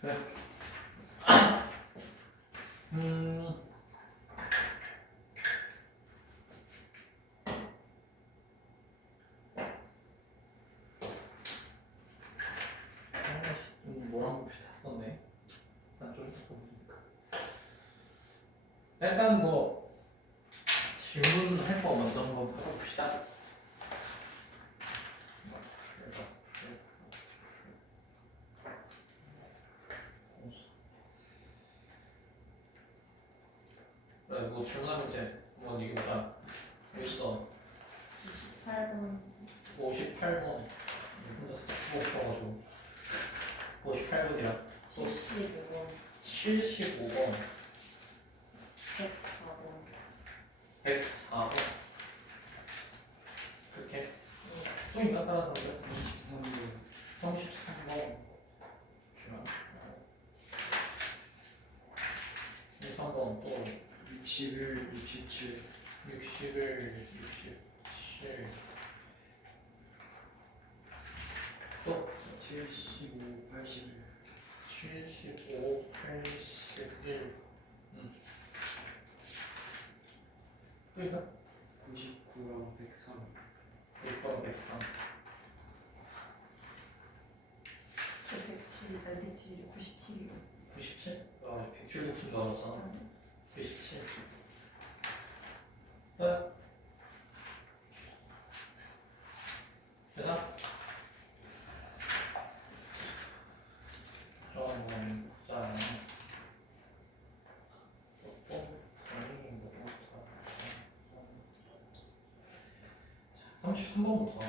그래. 뭐랑 봅시 다 썼네. 일단 좀 보니까. 일단 뭐 질문할 거 먼저 한번 받아봅시다. 그래 뭐 질문하면 이제 한번 얘기해보자. 여기 있어. 28번 58번. 혼자 써가지고 58번이라 75번 75번 104번 104번 그렇게 또 있나 따라서 33번 33번 잠시만 3번 또 61, 67 61, 67 또 75, 81 75, 81 또 있나? 99랑 103 6번 103 107, 107, 97이요 97? 아 107도 푼줄 알았어 97 네? 되나? 그럼 자 33번부터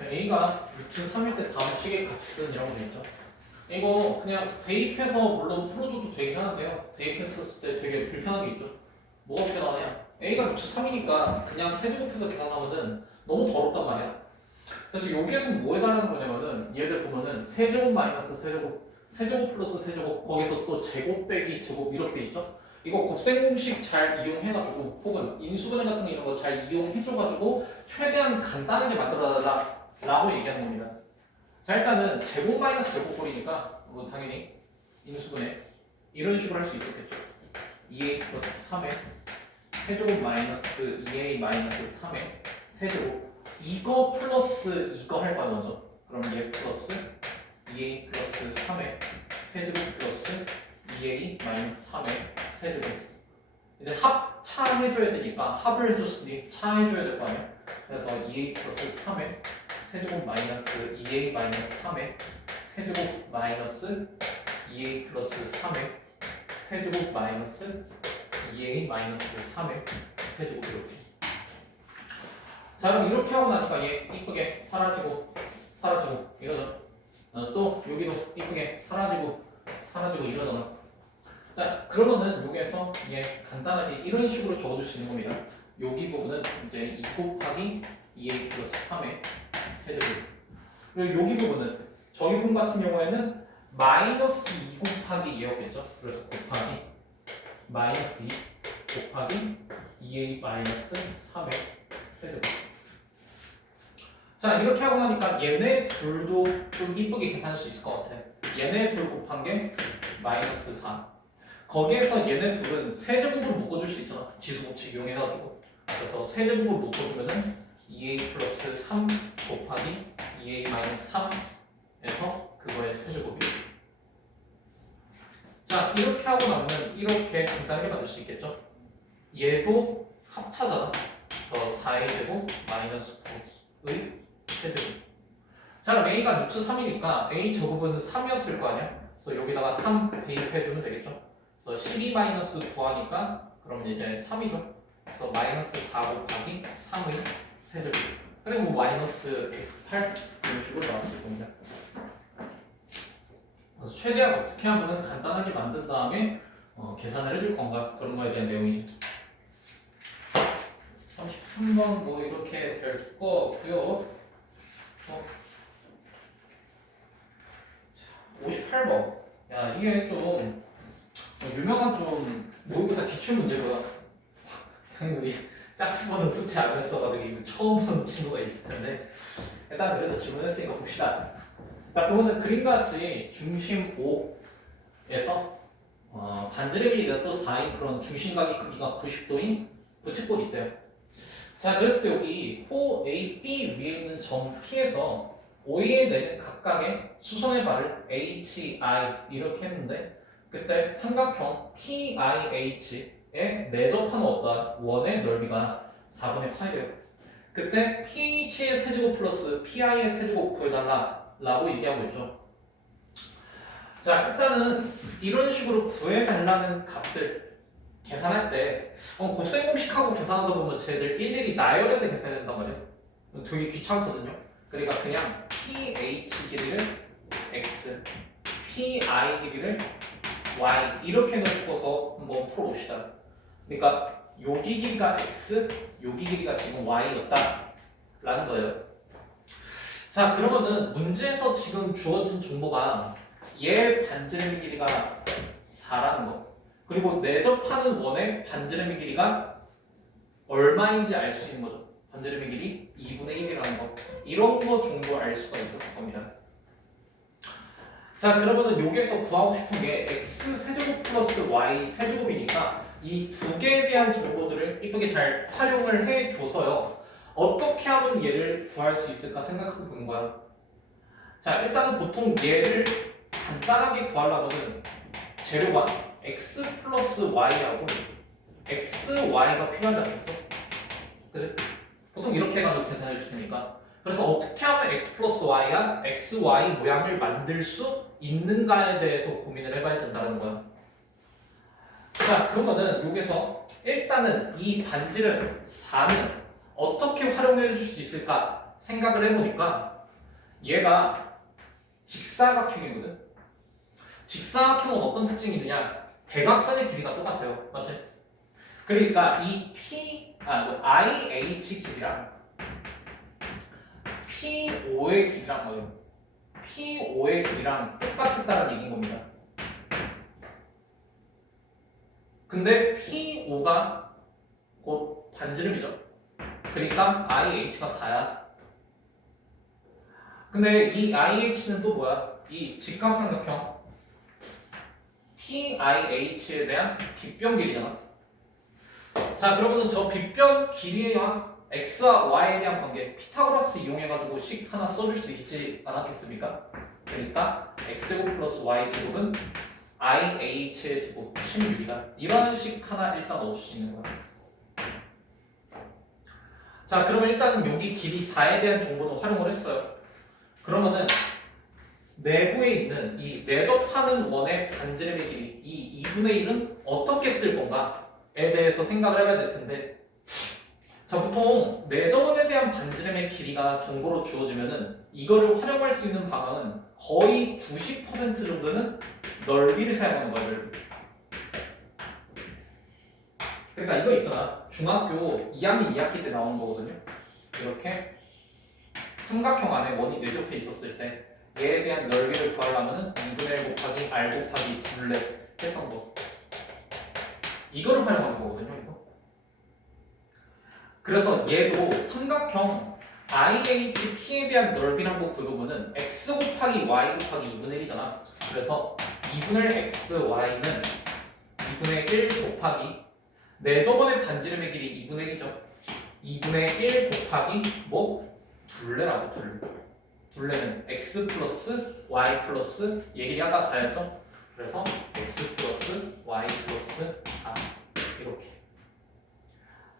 A가 루트 3일 때 다음 식의 값은 이라고 되어있죠. 이거 그냥 대입해서 물론 풀어줘도 되긴 하는데요. 대입했었을 때 되게 불편한 게 있죠. 뭐가 어떻게 나오냐? A가 루트 3이니까 그냥 세제곱해서 계산하면은 너무 더럽단 말이야. 그래서 여기에서 뭐 해달라는 거냐면은 얘들 보면은 세제곱 마이너스 세제곱, 세제곱 플러스 세제곱, 거기서 또 제곱 빼기 제곱 이렇게 돼 있죠. 이거 곱셈 공식 잘 이용해가지고 혹은 인수분해 같은 거 이런 거 잘 이용해줘가지고 최대한 간단하게 만들어달라 라고 얘기하는 겁니다. 자 일단은 제곱 마이너스 제곱꼴이니까 뭐 당연히 인수분해 이런 식으로 할 수 있었겠죠. 2a 플러스 3의 세제곱 마이너스 2a 마이너스 3의 세제곱 이거 플러스 이거 할 거야 먼저. 그럼 얘 플러스 2a 플러스 3의 세제곱 플러스 2a 마이너스 3의 세제곱. 이제 합차해줘야 되니까 합을 해줬으니 차해줘야 될 거 아니야. 그래서 2a 플러스 3의 세제곱 마이너스 2a 마이너스 3의 세제곱 마이너스 2a 플러스 3의 세제곱 마이너스 2a 마이너스 3의 세제곱 이렇게. 자 그럼 이렇게 하고 나니까 얘 이쁘게 사라지고 사라지고 이러죠. 또 여기도 이쁘게 사라지고 사라지고 이러잖아. 자 그러면은 여기에서 얘 간단하게 이런 식으로 적어줄 수 있는 겁니다. 여기 부분은 이제 2 곱하기 2a 플러스 3의 세제곱. 그리고 여기 부분은 저기 부분 같은 경우에는 마이너스 2 곱하기 2였겠죠. 그래서 곱하기 마이너스 2 곱하기 2a 마이너스 3의 세제곱. 자 이렇게 하고 나니까 얘네 둘도 좀 이쁘게 계산할 수 있을 것 같아. 얘네 둘 곱한 게 마이너스 4. 거기에서 얘네 둘은 세제곱으로 묶어줄 수 있잖아. 지수법칙 이용해가지고. 그래서 세제곱으로 묶어주면은 2a 플러스 3 곱하기 2a 마이너스 3에서 그거의 세제곱이. 자 이렇게 하고 나면은 이렇게 간단하게 만들 수 있겠죠. 얘도 합차잖아. 그래서 4a 제곱 마이너스 9의 세제곱. 자 그럼 a가 루트 3이니까 a 제곱은 3이었을 거 아니야. 그래서 여기다가 3 대입해주면 되겠죠. 그래서 12 마이너스 9하니까 그럼 이제 3이죠. 그래서 마이너스 4 곱하기 3의 세제곱. 그리고 뭐 마이너스 108 이런 식으로 나왔을 겁니다. 그래서 최대한 어떻게 하면은 간단하게 만든 다음에 계산을 해줄 건가 그런 거에 대한 내용이죠. 33번 뭐 이렇게 될 거고요. 58번. 야 이게 좀 유명한 좀 모의고사 기출 문제보다 당연히 우리 짝수보는 숙제 안 했어가지고 이거 처음 보는 친구가 있을 텐데 일단 그래도 질문했으니까 봅시다. 자, 그거는 그림과 같이 중심 O에서 반지름이 또 4인 그런 중심각의 크기가 90도인 부채꼴이 있대요. 자, 그랬을 때 여기 호 A, B 위에 있는 점 P에서 O에 내는 각각의 수선의 발을 H, I 이렇게 했는데 그때 삼각형 PIH에 내접하는 어떤 원의 넓이가 4분의 파이래요. 그때 PH의 세제곱 플러스 PI의 세제곱 구해달라 라고 얘기하고 있죠. 자, 일단은 이런 식으로 구해달라는 값들 계산할 때 곱셈 공식하고 계산하다 보면 쟤들 일일이 나열해서 계산해야 된단 말이에요. 되게 귀찮거든요. 그러니까 그냥 PH 길이를 X, PI 길이를 Y 이렇게 놓고서 한번 풀어봅시다. 그러니까 여기 길이가 X, 여기 길이가 지금 Y였다 라는 거예요. 자, 그러면은 문제에서 지금 주어진 정보가 얘 반지름의 길이가 4라는 거 그리고 내접하는 원의 반지름의 길이가 얼마인지 알 수 있는 거죠. 반지름의 길이 2분의 1이라는 거 이런 거 정도 알 수가 있었을 겁니다. 자, 그러면은 여기에서 구하고 싶은 게 x 세제곱 플러스 y 세제곱이니까 이 두 개에 대한 정보들을 이쁘게 잘 활용을 해줘서요. 어떻게 하면 얘를 구할 수 있을까 생각해 보는 거야. 자, 일단은 보통 얘를 간단하게 구하려면은 재료가 x 플러스 y하고 xy가 필요하지 않겠어? 그치? 보통 이렇게 해가지고 계산해 줄 테니까. 그래서 어떻게 하면 x 플러스 y가 xy 모양을 만들 수 있는가에 대해서 고민을 해봐야 된다는 거야. 자, 그러면은 여기서 일단은 이 반지름 4는 어떻게 활용해 줄 수 있을까 생각을 해보니까 얘가 직사각형이거든. 직사각형은 어떤 특징이 있느냐? 대각선의 길이가 똑같아요. 맞지? 그러니까 이 IH 길이랑 P5의 길이랑 뭐예요? P5의 길이랑 똑같았다는 얘기인 겁니다. 근데 P5가 곧 반지름이죠. 그러니까 IH가 4야. 근데 이 IH는 또 뭐야? 이 직각삼각형 PIH에 대한 빗변 길이잖아. 자, 그러면은 저 빗변 길이와 x와 y에 대한 관계 피타고라스 이용해가지고 식 하나 써줄 수 있지 않았겠습니까? 그러니까 x제곱 플러스 y제곱은 ih의 제곱 16이다. 이런 식 하나 일단 넣어줄 수 있는 거야. 자, 그러면 일단은 여기 길이 4에 대한 정보는 활용을 했어요. 그러면은 내부에 있는 이 내접하는 원의 반지름의 길이 이 2분의 1은 어떻게 쓸 건가에 대해서 생각을 해봐야 될 텐데, 자, 보통 내접원에 대한 반지름의 길이가 정보로 주어지면은 이거를 활용할 수 있는 방향은 거의 90% 정도는 넓이를 사용하는 거예요. 넓이. 그러니까 이거 있잖아. 중학교 2학년 2학기 때 나오는 거거든요. 이렇게 삼각형 안에 원이 내접해 있었을 때 얘에 대한 넓이를 구하려면은 2분의 1 곱하기 r 곱하기 둘레 했던 거. 이거를 활용하는 거거든요. 이거. 그래서 얘도 삼각형 IHP에 대한 넓이란 거 구해보면은 x 곱하기 y 곱하기 2분의 1이잖아. 그래서 2분의 x, y는 2분의 1 곱하기 내 저번에 반지름의 길이 2분의 1이죠. 2분의 1 곱하기 뭐? 둘레라고 둘레. 둘레는 x 플러스 y 플러스 얘 길이 아까 4였죠? 그래서 x 플러스 y 플러스 4 이렇게.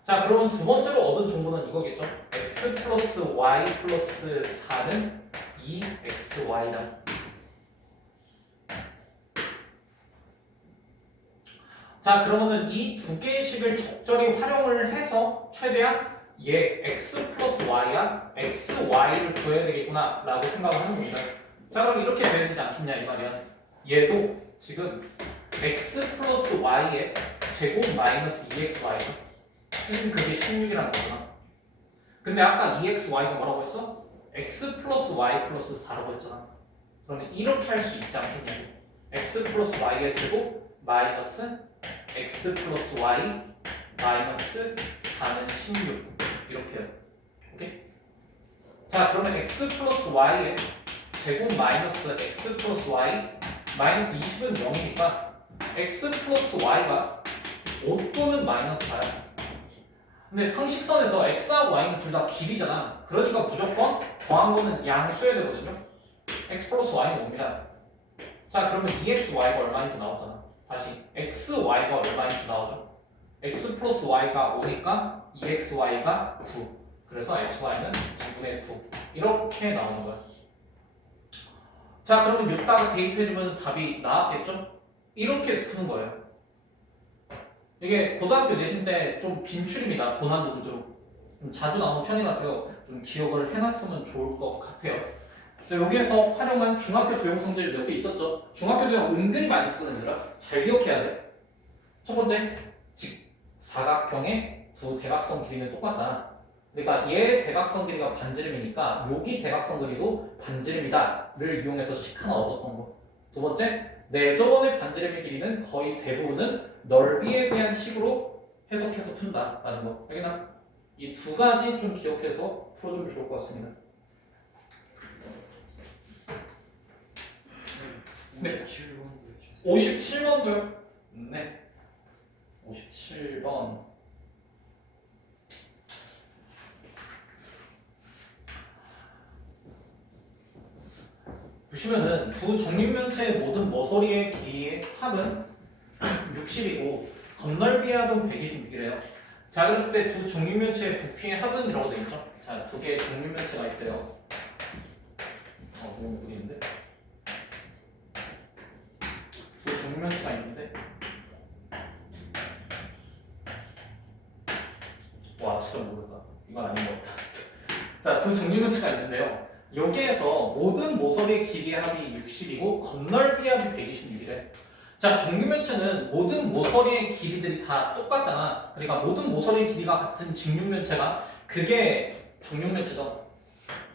자, 그러면 두 번째로 얻은 정보는 이거겠죠? x 플러스 y 플러스 4는 2xy다. 자, 그러면은 이 두 개의 식을 적절히 활용을 해서 최대한 얘 x 플러스 y야 xy를 구해야 되겠구나 라고 생각을 하는 겁니다. 자, 그럼 이렇게 돼야 되지 않겠냐 이 말이야. 얘도 지금 x 플러스 y의 제곱 마이너스 2xy죠. 지금 그게 16이라는 거구나. 근데 아까 2xy가 뭐라고 했어? x 플러스 y 플러스 4라고 했잖아. 그러면 이렇게 할 수 있지 않겠냐. x 플러스 y의 제곱 마이너스 x 플러스 y 마이너스 4는 16 이렇게요. 오케이? 자 그러면 x 플러스 y의 제곱 마이너스 x 플러스 y 마이너스 20은 0이니까 x 플러스 y가 5 또는 마이너스 4야. 근데 상식선에서 x하고 y는 둘 다 길이잖아. 그러니까 무조건 더한 거는 양수여야 되거든요. x 플러스 y는 옵니다. 자 그러면 2xy가 얼마인지 나오잖아. 다시 xy가 얼마인지 나오죠. x 플러스 y가 5니까 2xy가 9. 그래서 xy는 2분의 9 이렇게 나오는 거야. 자 그러면 여기다가 대입해주면 답이 나왔겠죠? 이렇게 해서 푸는 거예요. 이게 고등학교 내신 때 좀 빈출입니다. 고난도 문제로 좀 자주 나오는 편이라서요. 좀 기억을 해놨으면 좋을 것 같아요. 자, 여기에서 활용한 중학교 도형 성질 몇 개 있었죠? 중학교 도형 은근히 많이 쓰는 얘들아. 잘 기억해야 돼. 첫 번째, 직사각형의 두 대각선 길이는 똑같다. 그러니까 얘 대각선 길이가 반지름이니까 여기 대각선 길이도 반지름이다를 이용해서 식 하나 얻었던 거. 두 번째, 저번의 반지름의 길이는 거의 대부분은 넓이에 대한 식으로 해석해서 푼다라는 거. 알겠나? 이 두 가지 좀 기억해서 풀어주면 좋을 것 같습니다. 네. 57번도 57번도요? 네. 57번. 보시면은 두 정육면체의 모든 모서리의 길이의 합은 60이고 건널비의 합은 126이래요. 자 그랬을 때 두 정육면체의 부피의 합은 이라고 되어 있죠. 자 두 개의 정육면체가 있대요. 너무 무리인데? 두 정육면체가 있는데 와 진짜 모르다. 이건 아닌 것 같다. 자 두 정육면체가 있는데요. 여기에서 모든 모서리의 길이의 합이 60이고 건널비의 합이 126이래. 자, 정육면체는 모든 모서리의 길이들이 다 똑같잖아. 그러니까 모든 모서리의 길이가 같은 직육면체가 그게 정육면체죠.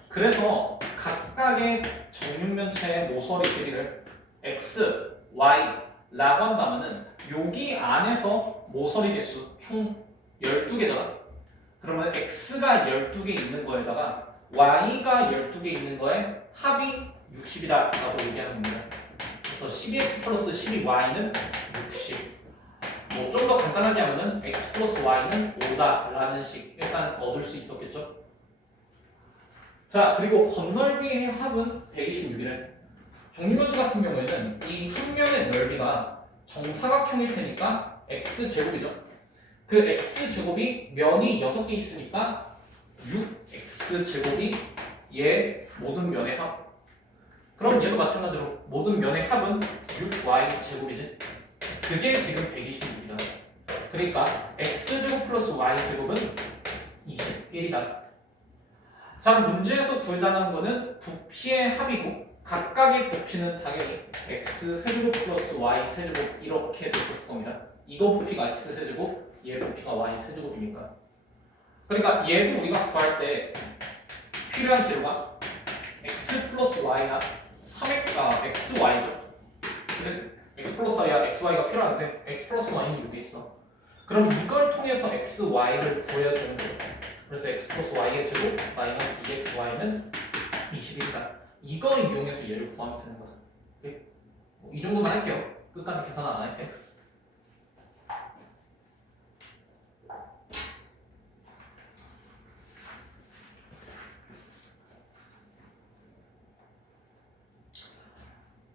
그래서 각각의 정육면체의 모서리 길이를 x, y라고 한다면은 여기 안에서 모서리 개수 총 12개잖아. 그러면 x가 12개 있는 거에다가 y가 12개 있는 거에 합이 60이다 라고 얘기하는 겁니다. 그래서 12x 플러스 12y는 60. 뭐 좀 더 간단하게 하면은 x 플러스 y는 5다 라는 식 일단 얻을 수 있었겠죠. 자 그리고 건널비의 합은 126이래. 정육면체 같은 경우에는 이 한 면의 넓이가 정사각형일 테니까 x제곱이죠. 그 x제곱이 면이 6개 있으니까 6x제곱이 얘 모든 면의 합. 그럼 얘도 마찬가지로 모든 면의 합은 6y제곱이지. 그게 지금 126이다. 그러니까 x제곱 플러스 y제곱은 21이다. 자 그럼 문제에서 구해달라는 거는 부피의 합이고 각각의 부피는 당연히 x세제곱 플러스 y세제곱 이렇게 됐었을 겁니다. 이거 부피가 x세제곱, 얘 부피가 y세제곱이니까. 그러니까 얘도 우리가 구할 때 필요한 재료가 x 플러스 y나 3x가 xy죠. 근데 x 플러스 y야 xy가 필요한데 x 플러스 y는 여기 있어. 그럼 이걸 통해서 xy를 구해야 되는 거예요. 그래서 x 플러스 y의 제곱 마이너스 2xy는 21이다. 이거 이용해서 얘를 구하면 되는 거죠. 오케이? 이 정도만 할게요. 끝까지 계산 안 할게.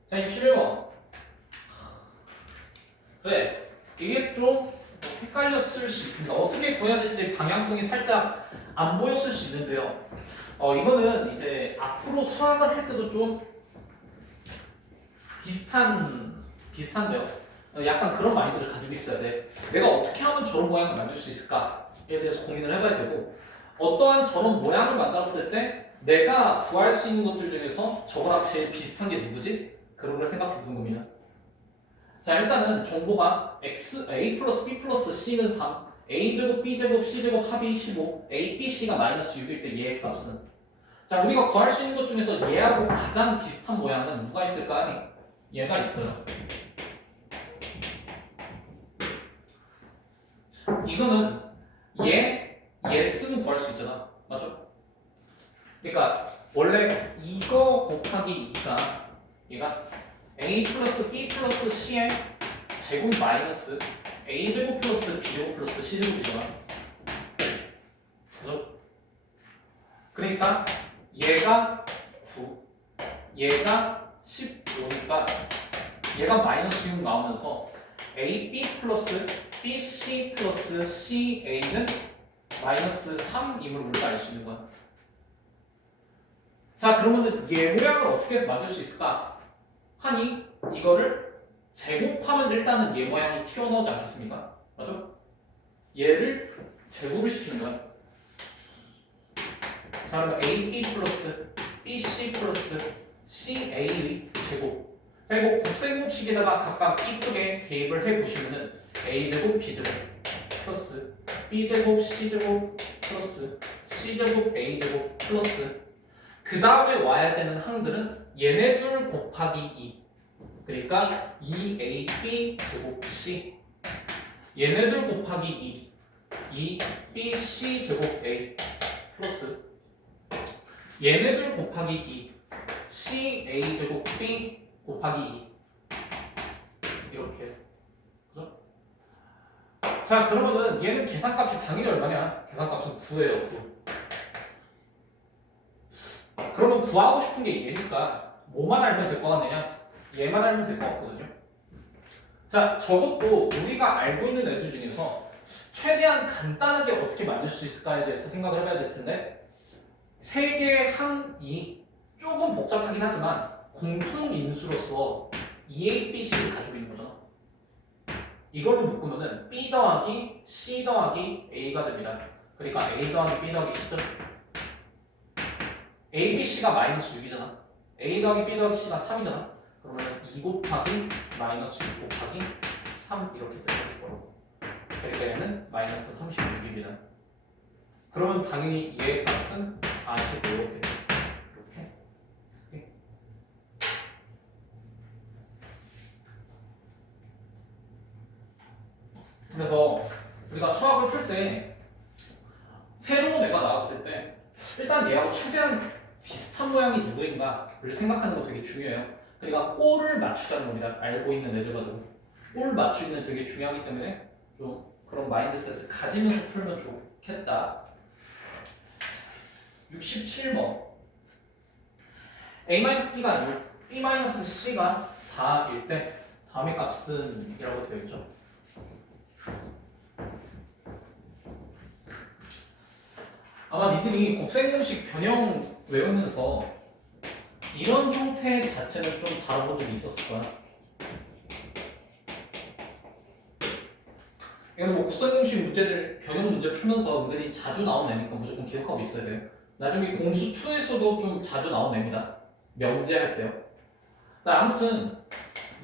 자, 61번. 그래, 이게 좀 헷갈렸을 수 있습니다. 어떻게 구해야 될지 방향성이 살짝 안 보였을 수 있는데요. 이거는 이제 앞으로 수학을 할 때도 좀 비슷한데요. 약간 그런 마인드를 가지고 있어야 돼. 내가 어떻게 하면 저런 모양을 만들 수 있을까에 대해서 고민을 해봐야 되고, 어떠한 저런 모양을 만들었을 때 내가 구할 수 있는 것들 중에서 저거랑 제일 비슷한 게 누구지? 그런 걸 생각해 보는 겁니다. 자 일단은 정보가 a 플러스 b 플러스 c는 3, a제곱 b제곱 c제곱 합이 15, a, b, c가 마이너스 6일 때 얘의 값은. 자 우리가 구할 수 있는 것 중에서 얘하고 가장 비슷한 모양은 누가 있을까? 얘가 있어요. 이거는 얘 곱하기 2가 얘가 a 플러스 b 플러스 c의 제곱 마이너스 a 제곱 플러스 b 제곱 플러스 c 제곱이잖아. 그죠? 그러니까 얘가 9, 얘가 15니까 얘가 마이너스 6 나오면서 AB 플러스 BC 플러스 CA는 마이너스 3임을 우리가 알 수 있는 거야. 자, 그러면은 얘 모양을 어떻게 해서 만들 수 있을까? 하니 이거를 제곱하면 일단은 얘 모양이 튀어나오지 않겠습니까? 맞죠? 얘를 제곱을 시키는 거야. 자, 그러면 AB 플러스 BC 플러스 CA의 제곱. 자, 이거 곱셈공식에다가 각각 이쁘게 대입을 해보시면은 A제곱 B제곱 플러스 B제곱 C제곱 플러스 C제곱 A제곱 플러스 그 다음에 와야 되는 항들은 얘네 둘 곱하기 2 그러니까 2AB 제곱 C 얘네 둘 곱하기 2 2BC 제곱 A 플러스 얘네 둘 곱하기 2 CA 제곱 B 곱하기 2 이렇게. 그죠? 자, 그러면은 얘는 계산값이 당연히 얼마냐? 계산값은 9예요. 9. 그러면 구하고 싶은 게 얘니까 뭐만 알면 될 것 같느냐? 얘만 알면 될 것 같거든요. 자, 저것도 우리가 알고 있는 애들 중에서 최대한 간단하게 어떻게 만들 수 있을까에 대해서 생각을 해봐야 될 텐데 세 개의 항이 조금 복잡하긴 하지만 공통 인수로서 EABC를 가지고 있는 거잖아. 이걸로 묶으면은 B 더하기 C 더하기 A가 됩니다. 그러니까 A 더하기 B 더하기 C죠. A, B, C가 마이너스 6이잖아. A 더하기 B 더하기 C가 3이잖아. 그러면 2 곱하기 마이너스 6 곱하기 3 이렇게 됐을 거고. 그러니까 얘는 마이너스 36입니다. 그러면 당연히 얘의 값은 45 이렇게. 그래서 우리가 수학을 풀 때 새로운 애가 나왔을 때 일단 얘하고 최대한 비슷한 모양이 누구인가를 생각하는 거 되게 중요해요. 그러니까 꼴을 맞추자는 겁니다. 알고 있는 애들 가지고 꼴 맞추는 게 되게 중요하기 때문에 좀 그런 마인드셋을 가지면서 풀면 좋겠다. 67번 A-B가 6, B-C가 4일 때 다음의 값은 이라고 되어 있죠. 아마 니들이 곱셈공식 변형 외우면서 이런 형태 자체는 좀 다뤄본 적이 있었을 거야. 이건 뭐 곱셈공식 문제들 변형 문제 풀면서 은근히 자주 나오는 애니까 무조건 기억하고 있어야 돼요. 나중에 공수 2에서도 좀 자주 나오는 애입니다. 명제할 때요. 자, 아무튼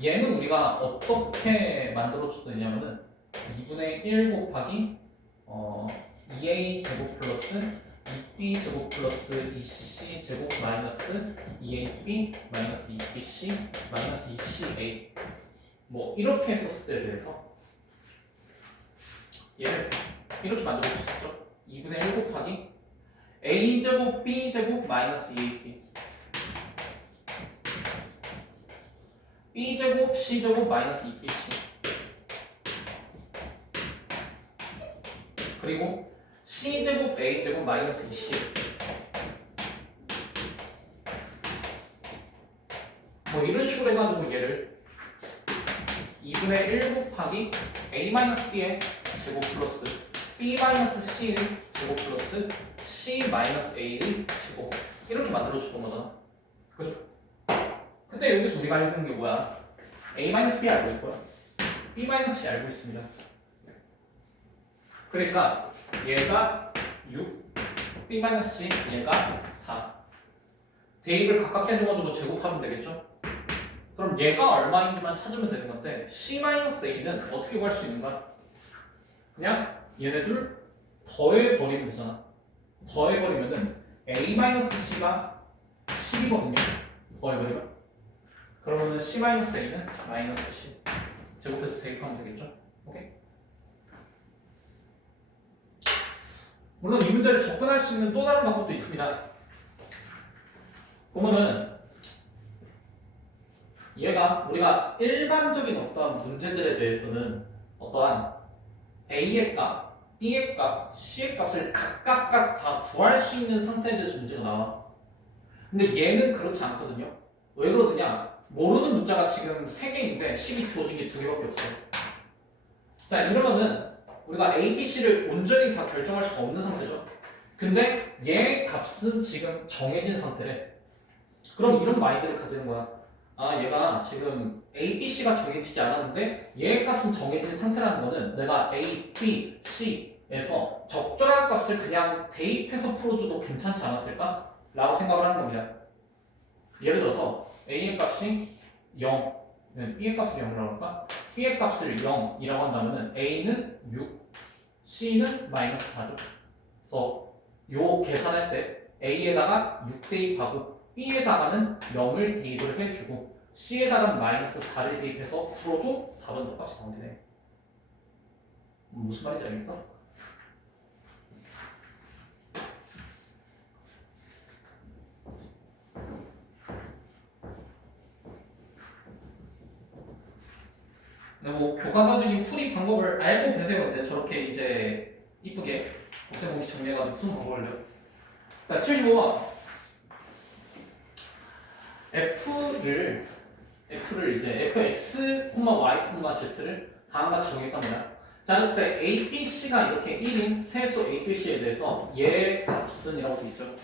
얘는 우리가 어떻게 만들어줬느냐면은 2분의 1 곱하기 2a 제곱 플러스 2b 제곱 플러스 2c 제곱 마이너스 2ab 마이너스 2bc 마이너스 2ca 뭐 이렇게 했었을 때에 대해서 얘를 이렇게 만들어 줬었죠. 2분의 1 곱하기 a 제곱 b 제곱 마이너스 2ab b 제곱 c 제곱 마이너스 2bc 그리고 C제곱 A제곱 마이너스 2C 뭐 이런 식으로 해가지고 얘를 2분의 1 곱하기 A-B의 제곱 플러스 B-C의 제곱 플러스 C-A의 제곱 이렇게 만들어줬던 거잖아. 그죠? 그때 여기서 우리가 알고 있는 게 뭐야? A-B 알고 있고요. B-C 알고 있습니다. 그러니까 얘가 6, B-C, 얘가 4. 대입을 각각 해줘가지고 제곱하면 되겠죠? 그럼 얘가 얼마인지만 찾으면 되는 건데 C-A는 어떻게 구할 수 있는가? 그냥 얘네들 더해버리면 되잖아. 더해버리면은 A-C가 10이거든요. 더해버리면. 그러면은 C-A는 마이너스 10. 제곱해서 대입하면 되겠죠? 오케이? 물론 이 문제를 접근할 수 있는 또 다른 방법도 있습니다. 보면은 얘가 우리가 일반적인 어떠한 문제들에 대해서는 어떠한 A의 값, B의 값, C의 값을 각각 다 구할 수 있는 상태에 대해서 문제가 나와. 근데 얘는 그렇지 않거든요. 왜 그러느냐? 모르는 문자가 지금 3개인데 식이 주어진 게 2개밖에 없어. 자, 이러면은 우리가 A, B, C를 온전히 다 결정할 수가 없는 상태죠. 근데 얘 값은 지금 정해진 상태래. 그럼 이런 마인드를 가지는 거야. 아, 얘가 지금 A, B, C가 정해지지 않았는데 얘 값은 정해진 상태라는 거는 내가 A, B, C에서 적절한 값을 그냥 대입해서 풀어줘도 괜찮지 않았을까? 라고 생각을 하는 겁니다. 예를 들어서 A의 값이 0, B의 값을 0이라고 할까? B의 값을 0이라고 한다면 A는 6, C는 마이너스 4죠. 그래서 요 계산할 때 A에다가 6 대입하고 B에다가는 0을 대입을 해주고 C에다가는 마이너스 4를 대입해서 풀어도 답은 똑같이 나오네. 무슨 말인지 알겠어? 뭐 교과서 중인 풀이 방법을 알고 계세요. 근데 저렇게 이제 이쁘게 복세공식 정리해가지고 푸는 방법을 해요. 자, 75번. F를 이제 fx, y, z를 다음과 같이 정했답니다. 자, 그랬을 때 a, b, c가 이렇게 1인 세수 a, b, c에 대해서 얘 값은 이라고 되어 있죠.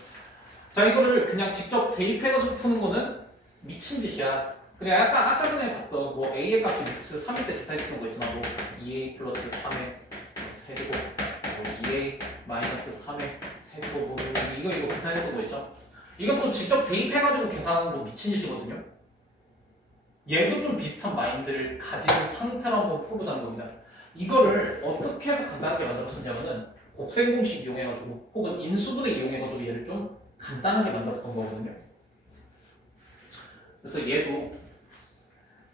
자, 이거를 그냥 직접 대입해가지고 푸는 거는 미친 짓이야. 그냥 약간 아까 전에 봤던 뭐 a의 값이 루트 3일 때 계산했던 거 있잖아. 뭐 2a 플러스 3의 세제곱, 뭐 2a 마이너스 3의 세제곱, 뭐 이거 계산했던 거 있죠. 이것도 직접 대입해가지고 계산하는 거 미친 짓이거든요. 얘도 좀 비슷한 마인드를 가진 상태로 한번 풀어보자는 겁니다. 이거를 어떻게 해서 간단하게 만들었었냐면은 곱셈 공식 이용해가지고 혹은 인수분해 이용해가지고 얘를 좀 간단하게 만들었던 거거든요. 그래서 얘도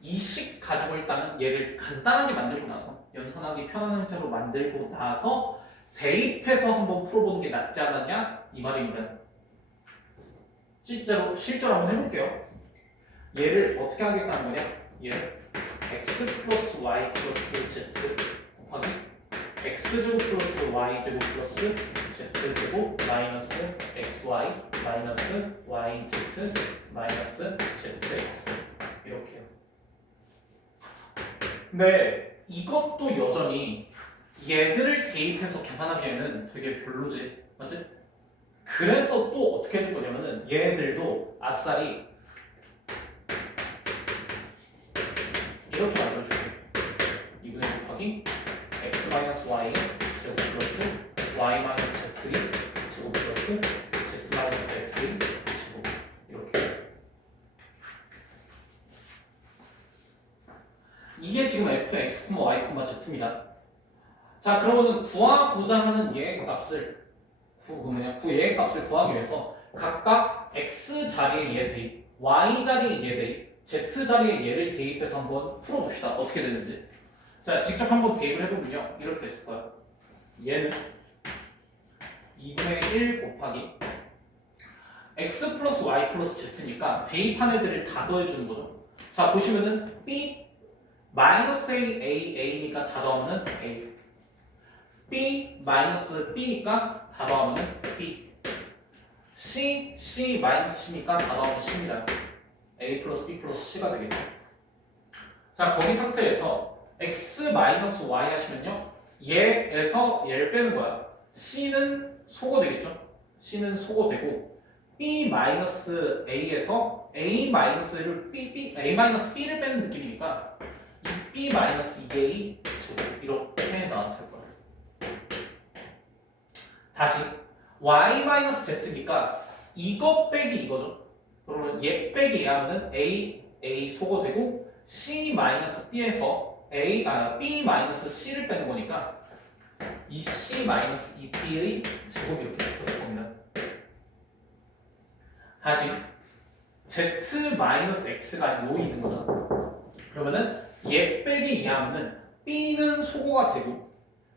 이 식 가지고 일단은 얘를 간단하게 만들고 나서 연산하기 편한 형태로 만들고 나서 대입해서 한번 풀어보는 게 낫지 않았냐 이 말입니다. 실제로 한번 해볼게요. 얘를 어떻게 하겠다는 거냐? 얘를 x 플러스 y 플러스 z 곱하기 x제곱 플러스 y제곱 플러스 z제곱 마이너스 xy 마이너스 yz 마이너스 zx 이렇게요. 근데 이것도 여전히 얘들을 대입해서 계산하기에는 되게 별로지, 맞지? 그래서 또 어떻게 될 거냐면은 얘들도 아싸리 이렇게 만들어줄게. 2분의 곱하기 x 마이너스 y 제곱 플러스 y 마이너스 z 제곱 플러스 z 마이너스 x 제곱 이렇게. 이게 지금 fx, y, z입니다. 자, 그러면은 구하고자 하는 얘의 값을 얘의 값을 구하기 위해서 각각 x 자리에 얘 대입, y 자리에 얘 대입, z 자리에 얘를 대입해서 한번 풀어봅시다. 어떻게 되는지. 자, 직접 한번 대입을 해보면요. 이렇게 됐을 거예요. 얘는 2분의 1 곱하기 x 플러스 y 플러스 z니까 대입한 애들을 다 더해주는 거죠. 자, 보시면은 b 마이너스 a, a니까 다 더하면은 a, b 마이너스 b니까 다 더하면은 b, c 마이너스 c니까 다 더하면 c입니다. a 플러스 b 플러스 c가 되겠죠. 자, 거기 상태에서 x 마이너스 y 하시면요, 얘에서 얘를 빼는 거야. c는 소거되겠죠. c는 소거되고 b 마이너스 a에서 a 마이너스를 a 마이너스 b를 빼는 느낌이니까 이 b 마이너스 2a 제곱 이렇게 나왔을 거예요. 다시 y 마이너스 z니까 이거 빼기 이거죠. 그러면 얘 빼기 얘 하면은 a 소거되고 c 마이너스 b에서 b 마이너스 c를 빼는 거니까 이 c 마이너스 2b의 제곱이 이렇게 있었을 겁니다. 다시 z 마이너스 x가 요 있는 거잖아. 그러면은 얘 빼기 얘 하면은 b는 소거가 되고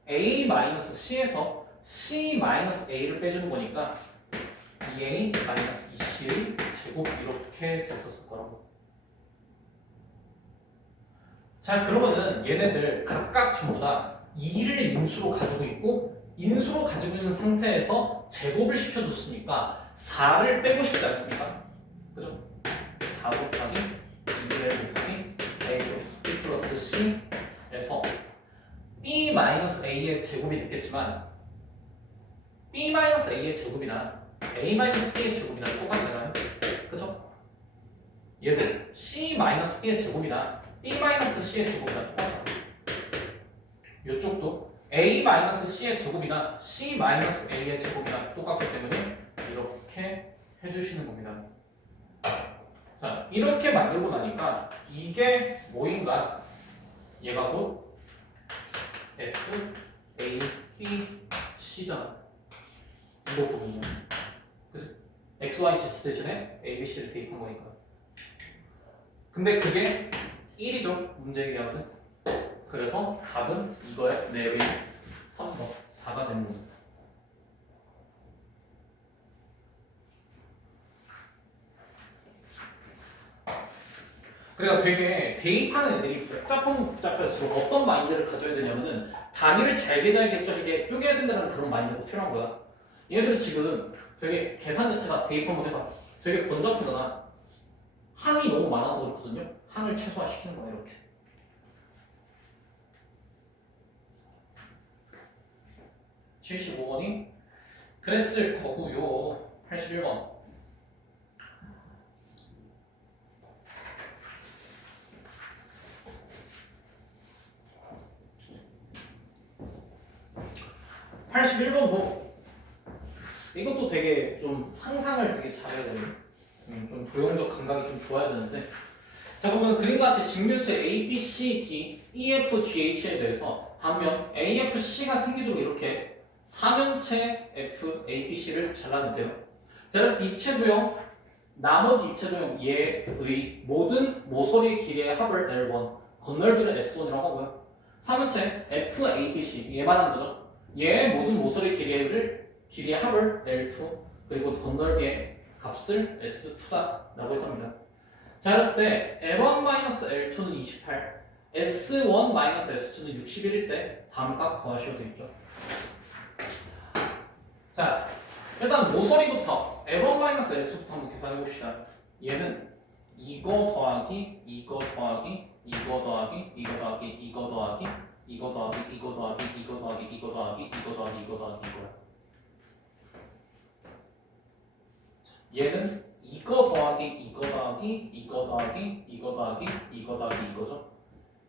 a 마이너스 c에서 c 마이너스 a를 빼주는 거니까 2a 마이너스 2c의 제곱 이렇게 됐었을 거라고. 자, 그러면은 얘네들 각각 전부 다 2를 인수로 가지고 있고 인수로 가지고 있는 상태에서 제곱을 시켜줬으니까 4를 빼고 싶지 않습니까? 그죠? 4 곱하기 2를 곱하기 a B 플러스 C에서 B 마이너스 A의 제곱이 됐겠지만 B 마이너스 A의 제곱이나 A 마이너스 B의 제곱이나 똑같잖아요. 그죠? 얘도 C 마이너스 B의 제곱이나 B 마이너스 C의 제곱이나 똑같아. 이쪽도 A 마이너스 C의 제곱이나 C 마이너스 A의 제곱이나 똑같기 때문에 이렇게 해주시는 겁니다. 자, 이렇게 만들고 나니까 이게 뭐인가? 얘가 곧 F, A, B, C잖아. 이거 보면요. 그치? X, Y, Z 대신에 A, B, C를 대입한 거니까. 근데 그게 1이죠. 문제 얘기하면. 그래서 답은 이거의 4배 3번 4가 되는 거죠. 그래서 되게 대입하는 애들이 복잡할수록 어떤 마인드를 가져야 되냐면은 단위를 잘게 이게 쪼개야 된다는 그런 마인드가 필요한 거야. 얘들은 지금 되게 계산 자체가 대입 한번 해봐. 되게 번잡하잖아. 항이 너무 많아서 그렇거든요. 항을 최소화시키는 거야 이렇게. (75번이) 그랬을 거고요. 81번. (81번도) 이것도 되게 좀 상상을 되게 잘해야 되는 좀 도형적 감각이 좀 좋아야 되는데, 자 보면 그림과 같이 직면체 A, B, C, D, E, F, G, H에 대해서 단면 A, F, C가 생기도록 이렇게 사면체 F, A, B, C를 잘라는데요. 자, 그래서 입체 도형, 나머지 입체 도형 얘의 모든 모서리 길이의 합을 L1, 건널비를 S1이라고 하고요. 사면체 F, A, B, C 얘만 하는 거죠. 얘의 모든 모서리 길이의 합을 L2, 그리고 건널비의 값을 S2다라고 했답니다. 자, 그랬을 때 L1-L2는 28, S1-S2는 61일 때 다음 값 구하셔도 되겠죠. 자, 일단 모서리부터 L1-L2부터 한번 계산해 봅시다. 얘는 이거 더하기 이거 더하기 이거 더하기 이거 더하기 이거 더하기 이거 더하기 이거 더하기 이거 더하기 이거 더하기 이거 더하기 이거 더하기 이거야. 얘는 이거 더하기 이거 더하기 이거 더하기 이거 더하기 이거 더하기 이거죠.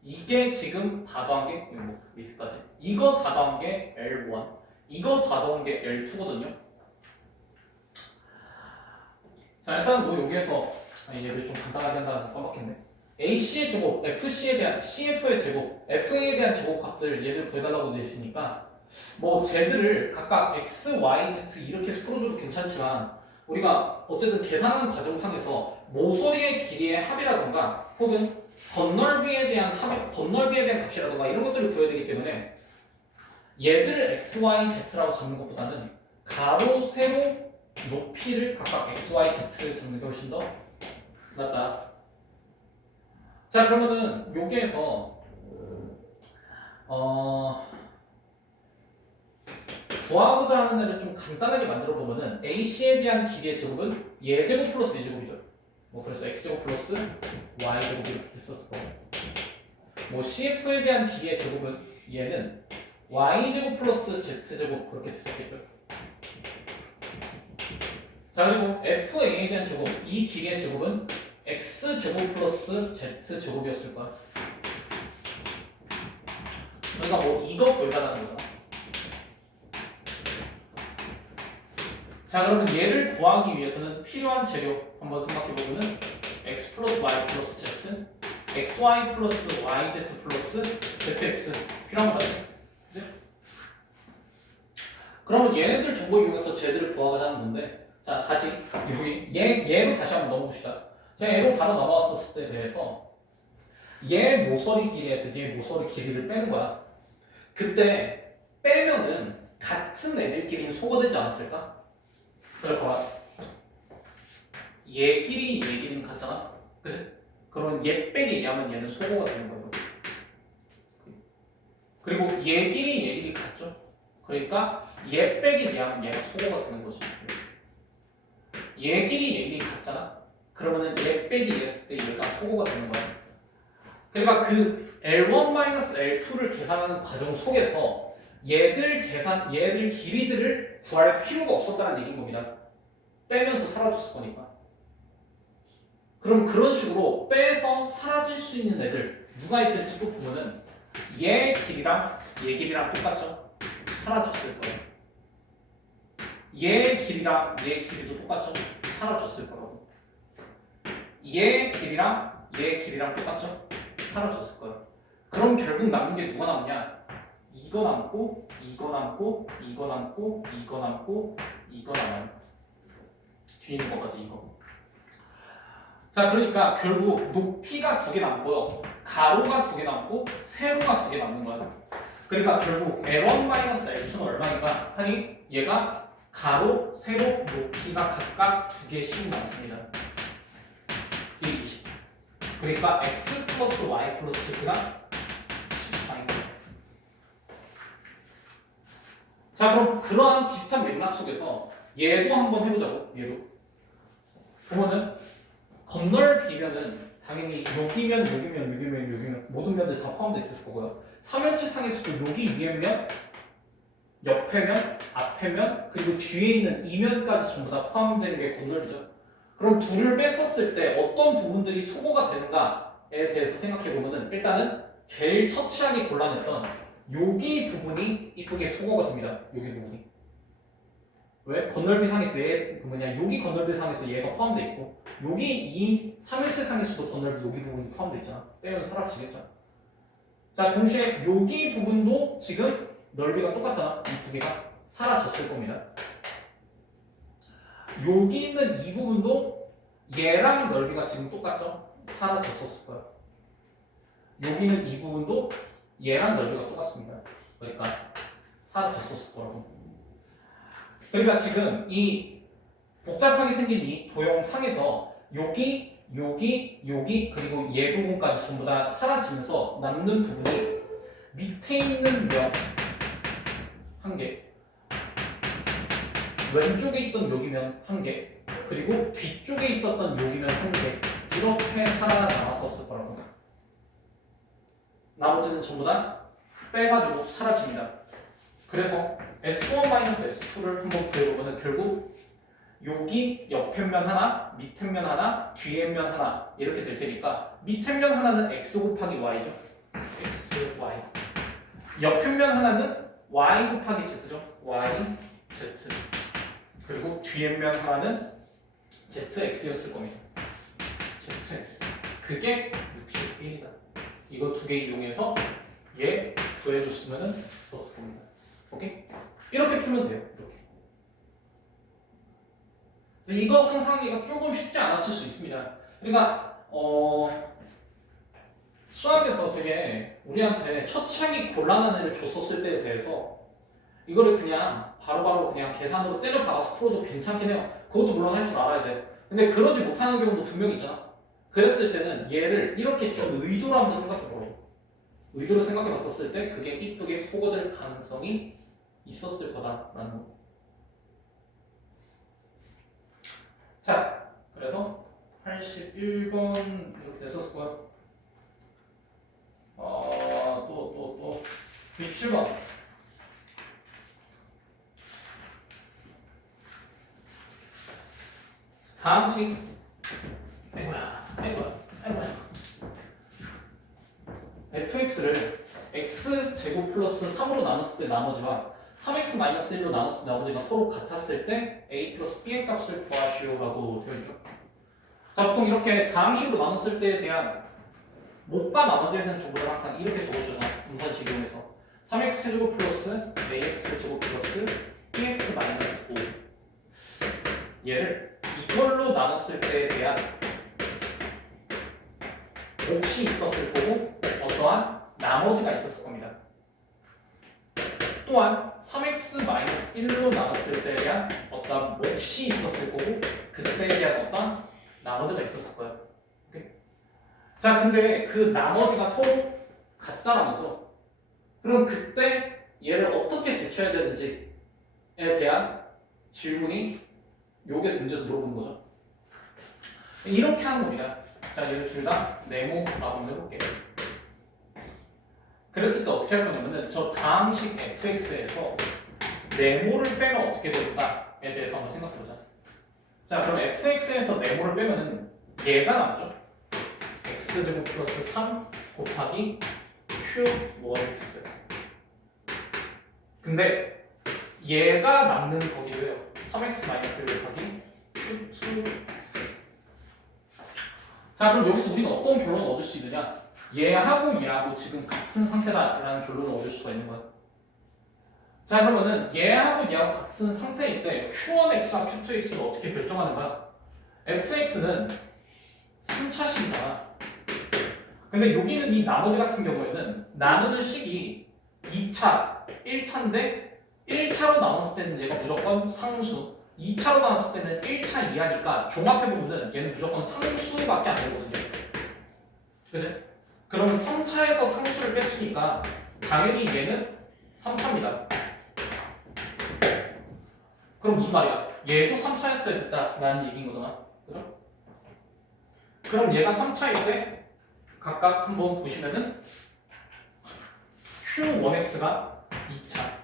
이게 지금 다 더한 게 뭐 밑에까지. 이거 다 더한 게 L1, 이거 다 더한 게 L2거든요. 자, 일단 뭐 여기에서 얘를 좀 간단하게 한다는 써봤겠네. AC의 제곱, FC에 대한 CF의 제곱, FA에 대한 제곱 값들 얘들 구해달라고 되어 있으니까 뭐 쟤들을 각각 X, Y, Z 이렇게 풀어줘도 괜찮지만 우리가 어쨌든 계산하는 과정상에서 모서리의 길이의 합이라던가 혹은 건널비에 대한 값이라던가 이런 것들을 구해야 되기 때문에 얘들을 X, Y, Z라고 잡는 것보다는 가로, 세로, 높이를 각각 X, Y, Z를 잡는 게 훨씬 더 낫다. 자, 그러면은 여기에서 구하고자 하는 애를 좀 간단하게 만들어 보면은 AC에 대한 길이의 제곱은 얘 제곱 플러스 얘 제곱이죠. 뭐 그래서 X 제곱 플러스 Y 제곱이 이렇게 됐었을 거고, 뭐 CF에 대한 길이의 제곱은 얘는 Y 제곱 플러스 Z 제곱 그렇게 됐었겠죠. 자, 그리고 FA에 대한 제곱, 이 길이의 제곱은 X 제곱 플러스 Z 제곱이었을 거야. 그러니까 뭐 이거 구해달라는 거잖아. 자, 그러면 얘를 구하기 위해서는 필요한 재료 한번 생각해보면은 x 플러스 y 플러스 z, xy 플러스 yz 플러스 zx 필요한 거죠. 그치? 그러면 얘네들 정보 이용해서 쟤들을 구하자는 건데, 자, 다시 여기 얘로 다시 한번 넘어봅시다. 제가 얘로 바로 넘어왔었을 때 대해서 얘 모서리 길이에서 얘 모서리 길이를 빼는 거야. 그때 빼면은 같은 애들끼리는 소거되지 않았을까? 그래 봐봐. 얘끼리는 같잖아. 그치? 그러면 얘 빼기 얘하면 얘는 소거가 되는 거예요. 그리고 얘 길이 같죠? 그러니까 얘 빼기 얘하면 얘가 소거가 되는 거지. 얘 길이 같잖아? 그러면은 얘 빼기 얘 했을 때 얘가 소거가 되는 거야. 그러니까 그 L1-L2를 계산하는 과정 속에서 얘들 길이들을 구할 필요가 없었다는 얘기인 겁니다. 빼면서 사라졌을 거니까. 그럼 그런 식으로 빼서 사라질 수 있는 애들 누가 있을지 또 보면은 얘 길이랑 똑같죠? 사라졌을 거예요. 얘 길이랑 얘 길이도 똑같죠? 사라졌을 거라고. 얘 길이랑 똑같죠? 사라졌을 거예요. 그럼 결국 남는 게 누가 남냐? 이거 남고, 이거 남고, 이거 남고, 이거 남고, 이거 남아요. 뒤에 있는 것까지 이거. 자, 그러니까 결국 높이가 2개 남고요. 가로가 2개 남고, 세로가 2개 남는 거예요. 그러니까 결국 L1-L2는 얼마인가? 하니 얘가 가로, 세로, 높이가 각각 2개씩 남습니다. 이게 20. 그러니까 x 플러스 y 플러스 z가 14입니다. 자, 그럼 그러한 비슷한 맥락 속에서 얘도 한번 해보자고. 얘도 보면은 건널비면은 당연히 여기면 모든 면들 다 포함되어 있을 거고요. 3면체상에서도 여기 위에 면, 옆에 면, 앞에 면, 그리고 뒤에 있는 이면까지 전부 다 포함되는 게 건널비죠. 그럼 둘을 뺐었을 때 어떤 부분들이 소거가 되는가에 대해서 생각해 보면은 일단은 제일 처치하기 곤란했던 여기 부분이 이쁘게 소거가 됩니다. 여기 부분이. 왜? 건널비상에서 여기 건널비상에서 얘가 포함되어 있고 여기 이 3일체상에서도 건널비 여기 부분이 포함되어 있잖아. 빼면 사라지겠죠. 자, 동시에 여기 부분도 지금 넓이가 똑같잖아. 이 두 개가 사라졌을 겁니다. 여기 있는 이 부분도 얘랑 넓이가 지금 똑같죠? 사라졌었을 거예요. 여기 있는 이 부분도 얘랑 넓이가 똑같습니다. 그러니까 사라졌었을 거라고. 그러니까 지금 이 복잡하게 생긴 이 도형상에서 여기 그리고 얘 부분까지 전부 다 사라지면서 남는 부분이 밑에 있는 면 한 개, 왼쪽에 있던 여기면 한 개, 그리고 뒤쪽에 있었던 여기면 한 개, 이렇게 살아남았었을 거라고. 나머지는 전부 다 빼가지고 사라집니다. 그래서 S1-S2를 한번 그려보면 결국 여기 옆에 면 하나, 밑에 면 하나, 뒤에 면 하나 이렇게 될 테니까 밑에 면 하나는 X 곱하기 Y죠. X, Y. 옆에 면 하나는 Y 곱하기 Z죠. Y, Z. 그리고 뒤에 면 하나는 ZX였을 겁니다. ZX. 그게 61이다. 이거 두 개 이용해서 얘 구해줬으면 썼을 겁니다. 오케이? 이렇게 풀면 돼요. 이렇게. 그래서 이거 상상하기가 조금 쉽지 않았을 수 있습니다. 그러니까 수학에서 되게 우리한테 처치하기 곤란한 애를 줬었을 때에 대해서 이거를 그냥 바로바로 그냥 계산으로 때려 박아서 풀어도 괜찮긴 해요. 그것도 물론 할 줄 알아야 돼. 근데 그러지 못하는 경우도 분명히 있잖아. 그랬을 때는 얘를 이렇게 준 의도로 한번 생각해보라고. 의도로 생각해봤었을 때 그게 이쁘게 소거될 가능성이 있었을 거다라는 거. 자, 그래서 81번 이렇게 됐었고요. 또 97번. 다음식. 아이고야. fx를 x제곱 플러스 3으로 나눴을 때 나머지와 3x 마이너스 1로 나눴을 때 나머지가 서로 같았을 때 a 플러스 b의 값을 구하시오라고 되어 있죠. 자, 보통 이렇게 다항식으로 나눴을 때에 대한 못과 나머지는 정보를 항상 이렇게 적어주잖아. 분산식 이용해서 3x 세제곱 플러스 ax 제곱 플러스 bx 마이너스 5 얘를 이걸로 나눴을 때에 대한 몫이 있었을 거고 어떠한 나머지가 있었을 겁니다. 또한 3x-1로 나눴을 때에 대한 어떤 몫이 있었을 거고 그때에 대한 어떤 나머지가 있었을 거예요. 오케이? 자, 근데 그 나머지가 서로 같다라면서 그럼 그때 얘를 어떻게 대처해야 되는지에 대한 질문이 여기서 문제에서 물어보는 거죠. 이렇게 하는 겁니다. 자, 얘를 둘 다 네모라고 한번 해볼게요. 그랬을 때 어떻게 할 거냐면은 저 다항식 fx에서 네모를 빼면 어떻게 될까에 대해서 한번 생각해보자. 자, 그럼 fx에서 네모를 빼면은 얘가 남죠. x제곱 플러스 3 곱하기 q1x. 근데 얘가 남는 거기도요. 3x 마이너스 1 곱하기 q2x. 자, 그럼 여기서 우리가 어떤 결론을 얻을 수 있느냐? 얘하고 얘하고 지금 같은 상태다라는 결론을 얻을 수가 있는 거야. 자, 그러면은 얘하고 얘하고 같은 상태일 때 Q1x와 Q2x를 어떻게 결정하는가? fx는 3차식이잖아. 근데 여기는 이 나머지 같은 경우에는 나누는 식이 2차, 1차인데 1차로 나눴을 때는 얘가 무조건 상수, 2차로 나눴을 때는 1차 이하니까 종합해보면 얘는 무조건 상수밖에 안 되거든요. 그치? 그럼 3차에서 상수를 뺐으니까 당연히 얘는 3차입니다. 그럼 무슨 말이야? 얘도 3차였어야 됐다라는 얘기인 거잖아. 그죠? 그럼 얘가 3차일 때 각각 한번 보시면은 Q1x가 2차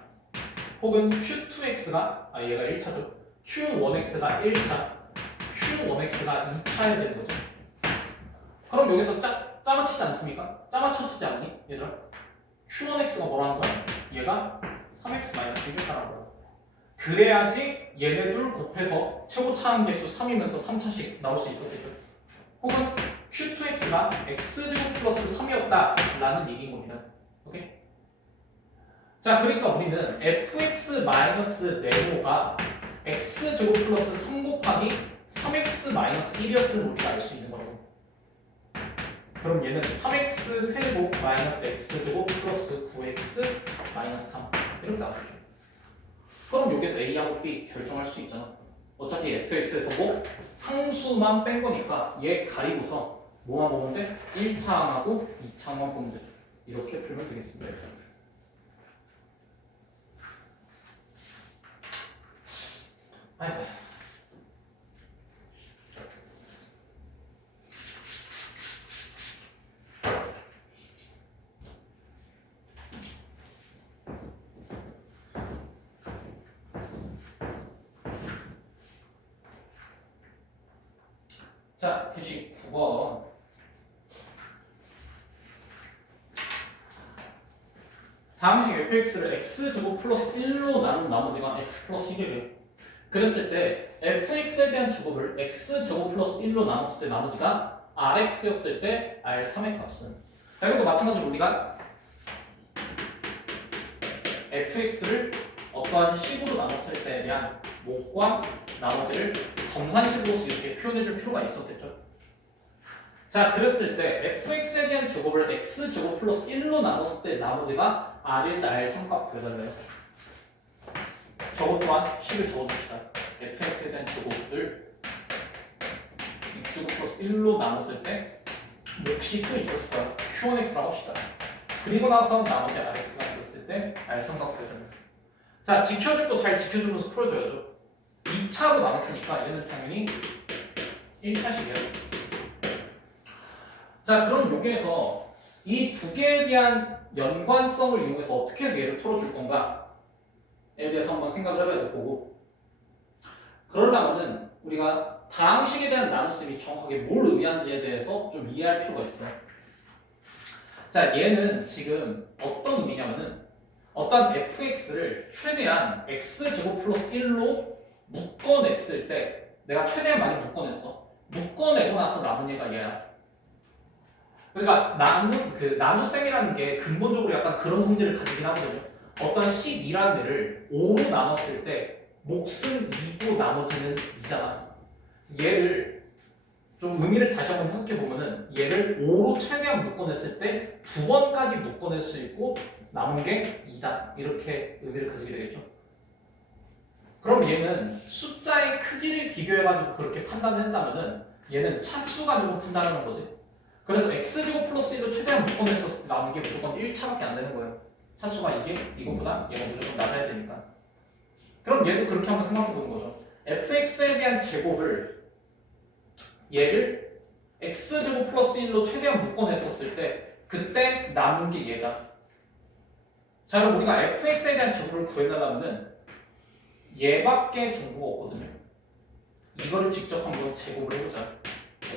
혹은 Q2x가 얘가 1차죠. Q1x가 1차, Q1x가 2차여야 되는 거죠. 그럼 여기서 짜맞추지 않습니까? 짜맞춰지지 않니? 얘들아? Q1x가 뭐라는 거야? 얘가 3x-1이라는 거야. 그래야지 얘네들 곱해서 최고 차항계수 3이면서 3차씩 나올 수 있었겠죠. 혹은 Q2x가 x제곱 플러스 3이었다라는 얘기인 겁니다. 오케이? 자, 그러니까 우리는 fx-네모가 x제곱 플러스 3 곱하기 3x-1이었음을 우리가 알 수 있는 거라고. 그럼 얘는 3x 세제곱 마이너스 x제곱 플러스 9x 마이너스 3 이렇게 나왔죠. 그럼 여기서 A하고 B 결정할 수 있잖아. 어차피 fx에서 뭐 상수만 뺀 거니까 얘 가리고서 뭐만 보면 돼? 1차항하고 2차항만 보면 돼. 이렇게 풀면 되겠습니다. 아이고. 자, 99번. 다항식 fx를 x제곱 플러스 1로 나눈 나머지가 x 플러스 1이래요. 그랬을 때 fx에 대한 제곱을 x제곱 플러스 1로 나눴을 때 나머지가 rx였을 때 r3의 값은, 자, 이것도 마찬가지로 우리가 fx를 어떠한 식으로 나눴을 때에 대한 목과 나머지를 검산식으로서 이렇게 표현해줄 필요가 있었겠죠. 자, 그랬을 때 fx에 대한 제곱을 x제곱 플러스 1로 나눴을 때 나머지가 r일 때 r3 값 구해달래요. 저것 또한 식을 적어줍시다. fx에 대한 제곱을 x제곱 플러스 1로 나눴을 때 몫이 또 있었을 거야. q1x라고 합시다. 그리고 나서 나머지 rx가 있었을 때 r3 값 구해달래요. 자, 지켜줄 거 잘 지켜주면서 풀어줘야죠. 2차로 나눴으니까 얘는 당연히 1차식이에요. 자, 그럼 여기에서 이 두 개에 대한 연관성을 이용해서 어떻게 해서 얘를 풀어줄 건가에 대해서 한번 생각을 해봐야 될 거고, 그러려면은 우리가 다항식에 대한 나눗셈이 정확하게 뭘 의미하는지에 대해서 좀 이해할 필요가 있어요. 자, 얘는 지금 어떤 의미냐면은 어떤 fx를 최대한 x제곱 플러스 1로 묶어냈을 때, 내가 최대한 많이 묶어냈어. 묶어내고 나서 남은 얘가 얘야. 그러니까 나눗셈이라는 게 근본적으로 약간 그런 성질을 가지긴 하거든요. 어떤 12라는 애를 5로 나눴을 때 몫은 2고 나머지는 2잖아. 얘를 좀 의미를 다시 한번 해석해 보면은 얘를 5로 최대한 묶어냈을 때 2번까지 묶어낼 수 있고 남은 게 2다. 이렇게 의미를 가지게 되겠죠. 그럼 얘는 숫자의 크기를 비교해가지고 그렇게 판단을 한다면은 얘는 차수 가지고 판단하는 거지. 그래서 x제곱 플러스 1로 최대한 묶어냈었을 때 남은 게 무조건 1차밖에 안 되는 거예요. 차수가 이게 이것보다 얘가 무조건 낮아야 되니까. 그럼 얘도 그렇게 한번 생각해 보는 거죠. fx에 대한 제곱을 얘를 x제곱 플러스 1로 최대한 묶어냈었을 때 그때 남은 게 얘다. 자 그럼 우리가 fx에 대한 제곱을 구해달라면은 얘밖에 정보가 없거든요. 이거를 직접 한번 제곱을 해보자.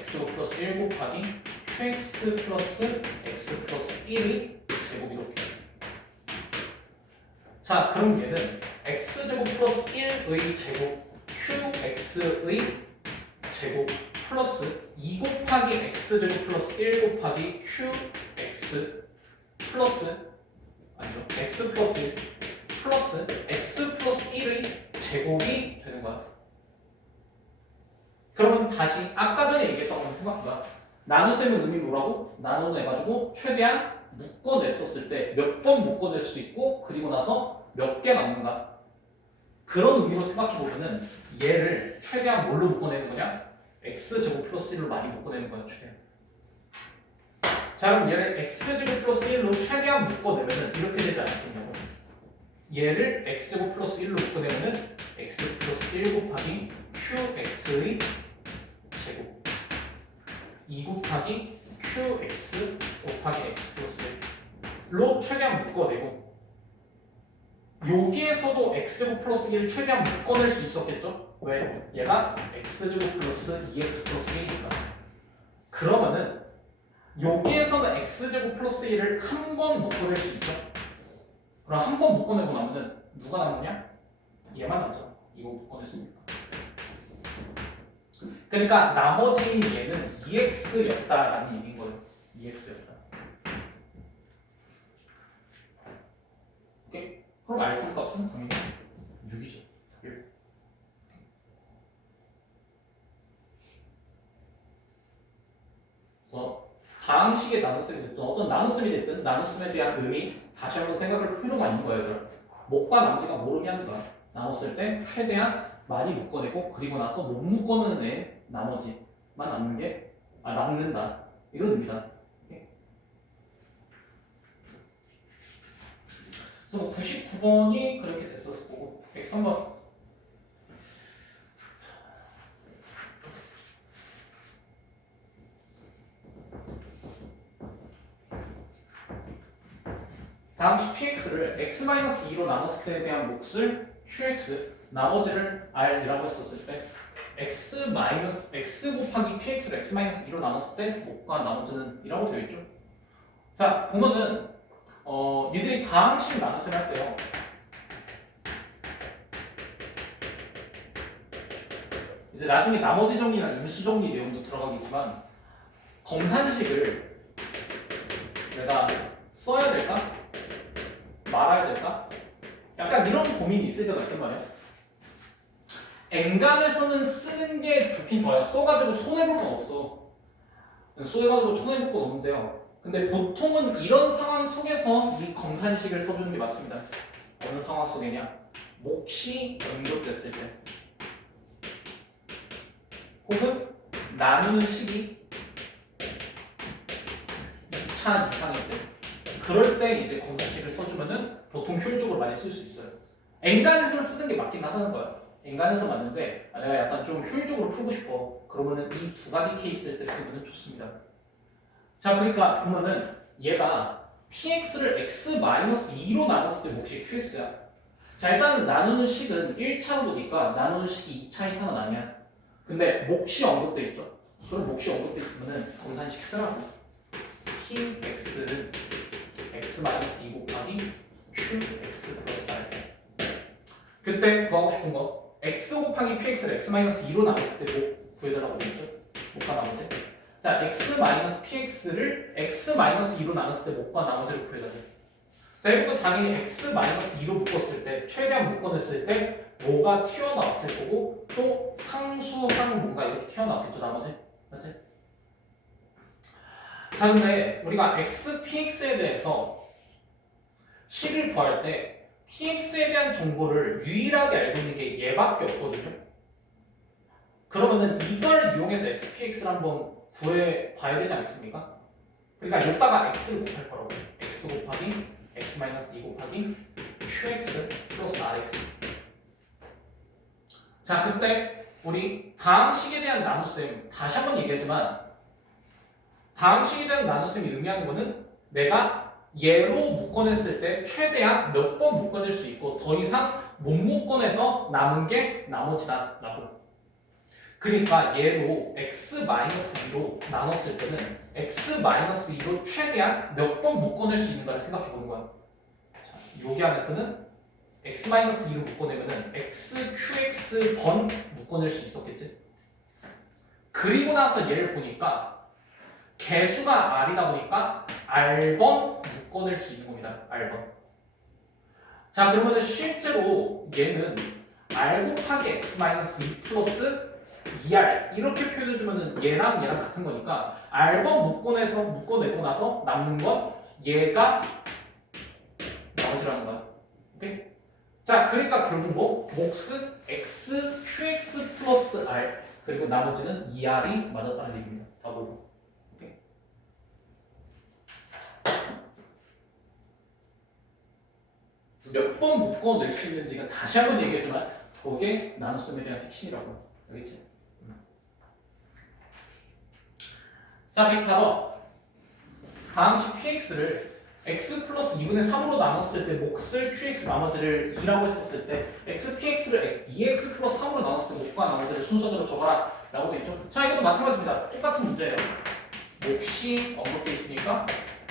x제곱 플러스 1 곱하기 qx 플러스 x 플러스 1의 제곱 이렇게. 자 그럼 얘는 x제곱 플러스 1의 제곱 qx의 제곱 플러스 2 곱하기 x제곱 플러스 1 곱하기 qx 플러스 아니죠 x 플러스 1 플러스 x 플러스 1의 제곱이 되는 거야. 그러면 다시 아까 전에 얘기했던 거 생각해봐. 나눗셈의 의미 뭐라고? 나눠내가지고 최대한 묶어냈었을 때 몇 번 묶어낼 수 있고 그리고 나서 몇 개 남는가? 그런 의미로 생각해보면은 얘를 최대한 뭘로 묶어내는 거냐? x제곱 플러스 1로 많이 묶어내는 거야 최대한. 자 그럼 얘를 x제곱 플러스 1로 최대한 묶어내면은 이렇게 되지 않겠냐고. 얘를 x제곱 플러스 1로 묶어내면은 x제곱 플러스 1 곱하기 qx의 제곱 2 곱하기 qx 곱하기 x 플러스 1로 최대한 묶어내고 여기에서도 x제곱 플러스 1을 최대한 묶어낼 수 있었겠죠? 왜? 얘가 x제곱 플러스 2x 플러스 1이니까. 그러면은 여기에서는 x제곱 플러스 1을 한 번 묶어낼 수 있죠? 그럼 한 번 묶어내고 나면은 누가 남느냐? 얘만 남죠. 이거 묶어냈으니까. 그러니까 나머지인 얘는 2x였다라는 얘기인 거예요. 2x였다. 오케이? 그럼 알파 값은 당연히 6이죠. 1. 그래서 다항식의 나눗셈이 됐든 어떤 나눗셈이 됐든 나눗셈에 대한 의미 다시 한번 생각할 필요가 있는 거예요. 얘들아. 목과 남지가 모르냐는 거야. 나눴을 때 최대한 많이 묶어내고 그리고 나서 못 묶어내는 나머지만 남는 게 남는다 이런 의미다. 그래서 뭐 99번이 그렇게 됐었을 거고 103번 다음 px를 x-2로 나눴을 때에 대한 몫을 qx 나머지를 r이라고 했었을 때 x 곱하기 px를 x-2로 나눴을 때 몫과 나머지는 이라고 되어 있죠. 자 보면은 니들이 다항식 나눗셈 할 때요 이제 나중에 나머지 정리나 임수 정리 내용도 들어가겠지만 검산식을 내가 써야 될까? 말아야 될까? 약간 이런 고민이 있을 때가 있단 말이야. 엔간에서는 쓰는 게 좋긴 좋아요. 써가지고 손해볼 건 없어. 써가지고 손해볼 건 없는데요. 근데 보통은 이런 상황 속에서 이 검산식을 써주는 게 맞습니다. 어느 상황 속에냐? 몫이 연결됐을 때 혹은 나누는 식이 2차 이상일 때 그럴 때 이제 검산식을 써주면은 보통 효율적으로 많이 쓸 수 있어요. 엔간에서 쓰는 게 맞긴 하다는 거야. 엔간에서 맞는데 내가 약간 좀 효율적으로 풀고 싶어. 그러면은 이 두 가지 케이스일 때 쓰면 좋습니다. 자 그러니까 보면은 얘가 px를 x-2로 나눴을 때 몫이 qx야. 자 일단은 나누는 식은 1차로니까 나누는 식이 2차 이상은 아니야. 근데 몫이 언급돼 있죠. 그럼 몫이 언급돼 있으면은 검산식 쓰라고. px는 x-2 곱하기 qx 플러스 r. 그때 구하고 싶은 거 x 곱하기 px를 x-2로 나눴을 때 뭐 구해달라고 했죠? 몫과 나머지. 자 x-px를 x-2로 나눴을 때 몫과 나머지를 구해달래. 자 이것도 당연히 x-2로 묶었을 때 최대한 묶어냈을 때 뭐가 튀어나왔을 거고 또 상수항 뭔가 이렇게 튀어나왔겠죠 나머지. 맞지? 자 근데 우리가 x-px에 대해서 식을 구할 때 px에 대한 정보를 유일하게 알고 있는 게 얘밖에 없거든요. 그러면은 이걸 이용해서 x-px를 한번 구해봐야 되지 않습니까? 그러니까 여기다가 x를 곱할 거라고. x 곱하기 x-2 곱하기 qx 플러스 rx. 자, 그때 우리 다항식에 대한 나눗셈 다시 한번 얘기하지만 다항식에 대한 나눗셈이 의미하는 거는 내가 얘로 묶어냈을 때 최대한 몇 번 묶어낼 수 있고 더 이상 못 묶어내서 남은 게 나머지다 라고. 그러니까 얘로 x-2로 나눴을 때는 x-2로 최대한 몇 번 묶어낼 수 있는가를 생각해 보는 거야. 자, 여기 안에서는 x-2로 묶어내면은 x, qx 번 묶어낼 수 있었겠지. 그리고 나서 얘를 보니까 개수가 r이다 보니까 r번 묶어낼 수 있는 겁니다. r번. 자, 그러면은 실제로 얘는 r 곱하기 x-2 플러스 2r 이렇게 표현해주면은 얘랑 같은 거니까 r번 묶어내고 나서 남는 건 얘가 나머지라는 거야. 오케이? 자, 그러니까 결국 뭐? 몫은 x, qx 플러스 r 그리고 나머지는 2r이 맞았다는 얘기입니다. 다 보고. 오케이? 몇 번 묶어낼 수 있는지가 다시 한번 얘기했지만 저게 나눗셈에 대한 핵심이라고. 알겠지? 자, 104번. 다항식 px를 x 플러스 2분의 3으로 나눴을 때 몫을 qx 나머지를 2라고 했었을 때 x px를 2x 플러스 3으로 나눴을 때 몫과 나머지를 순서대로 적어라 라고 돼 있죠. 자, 이것도 마찬가지입니다. 똑같은 문제예요. 몫이 언급돼 있으니까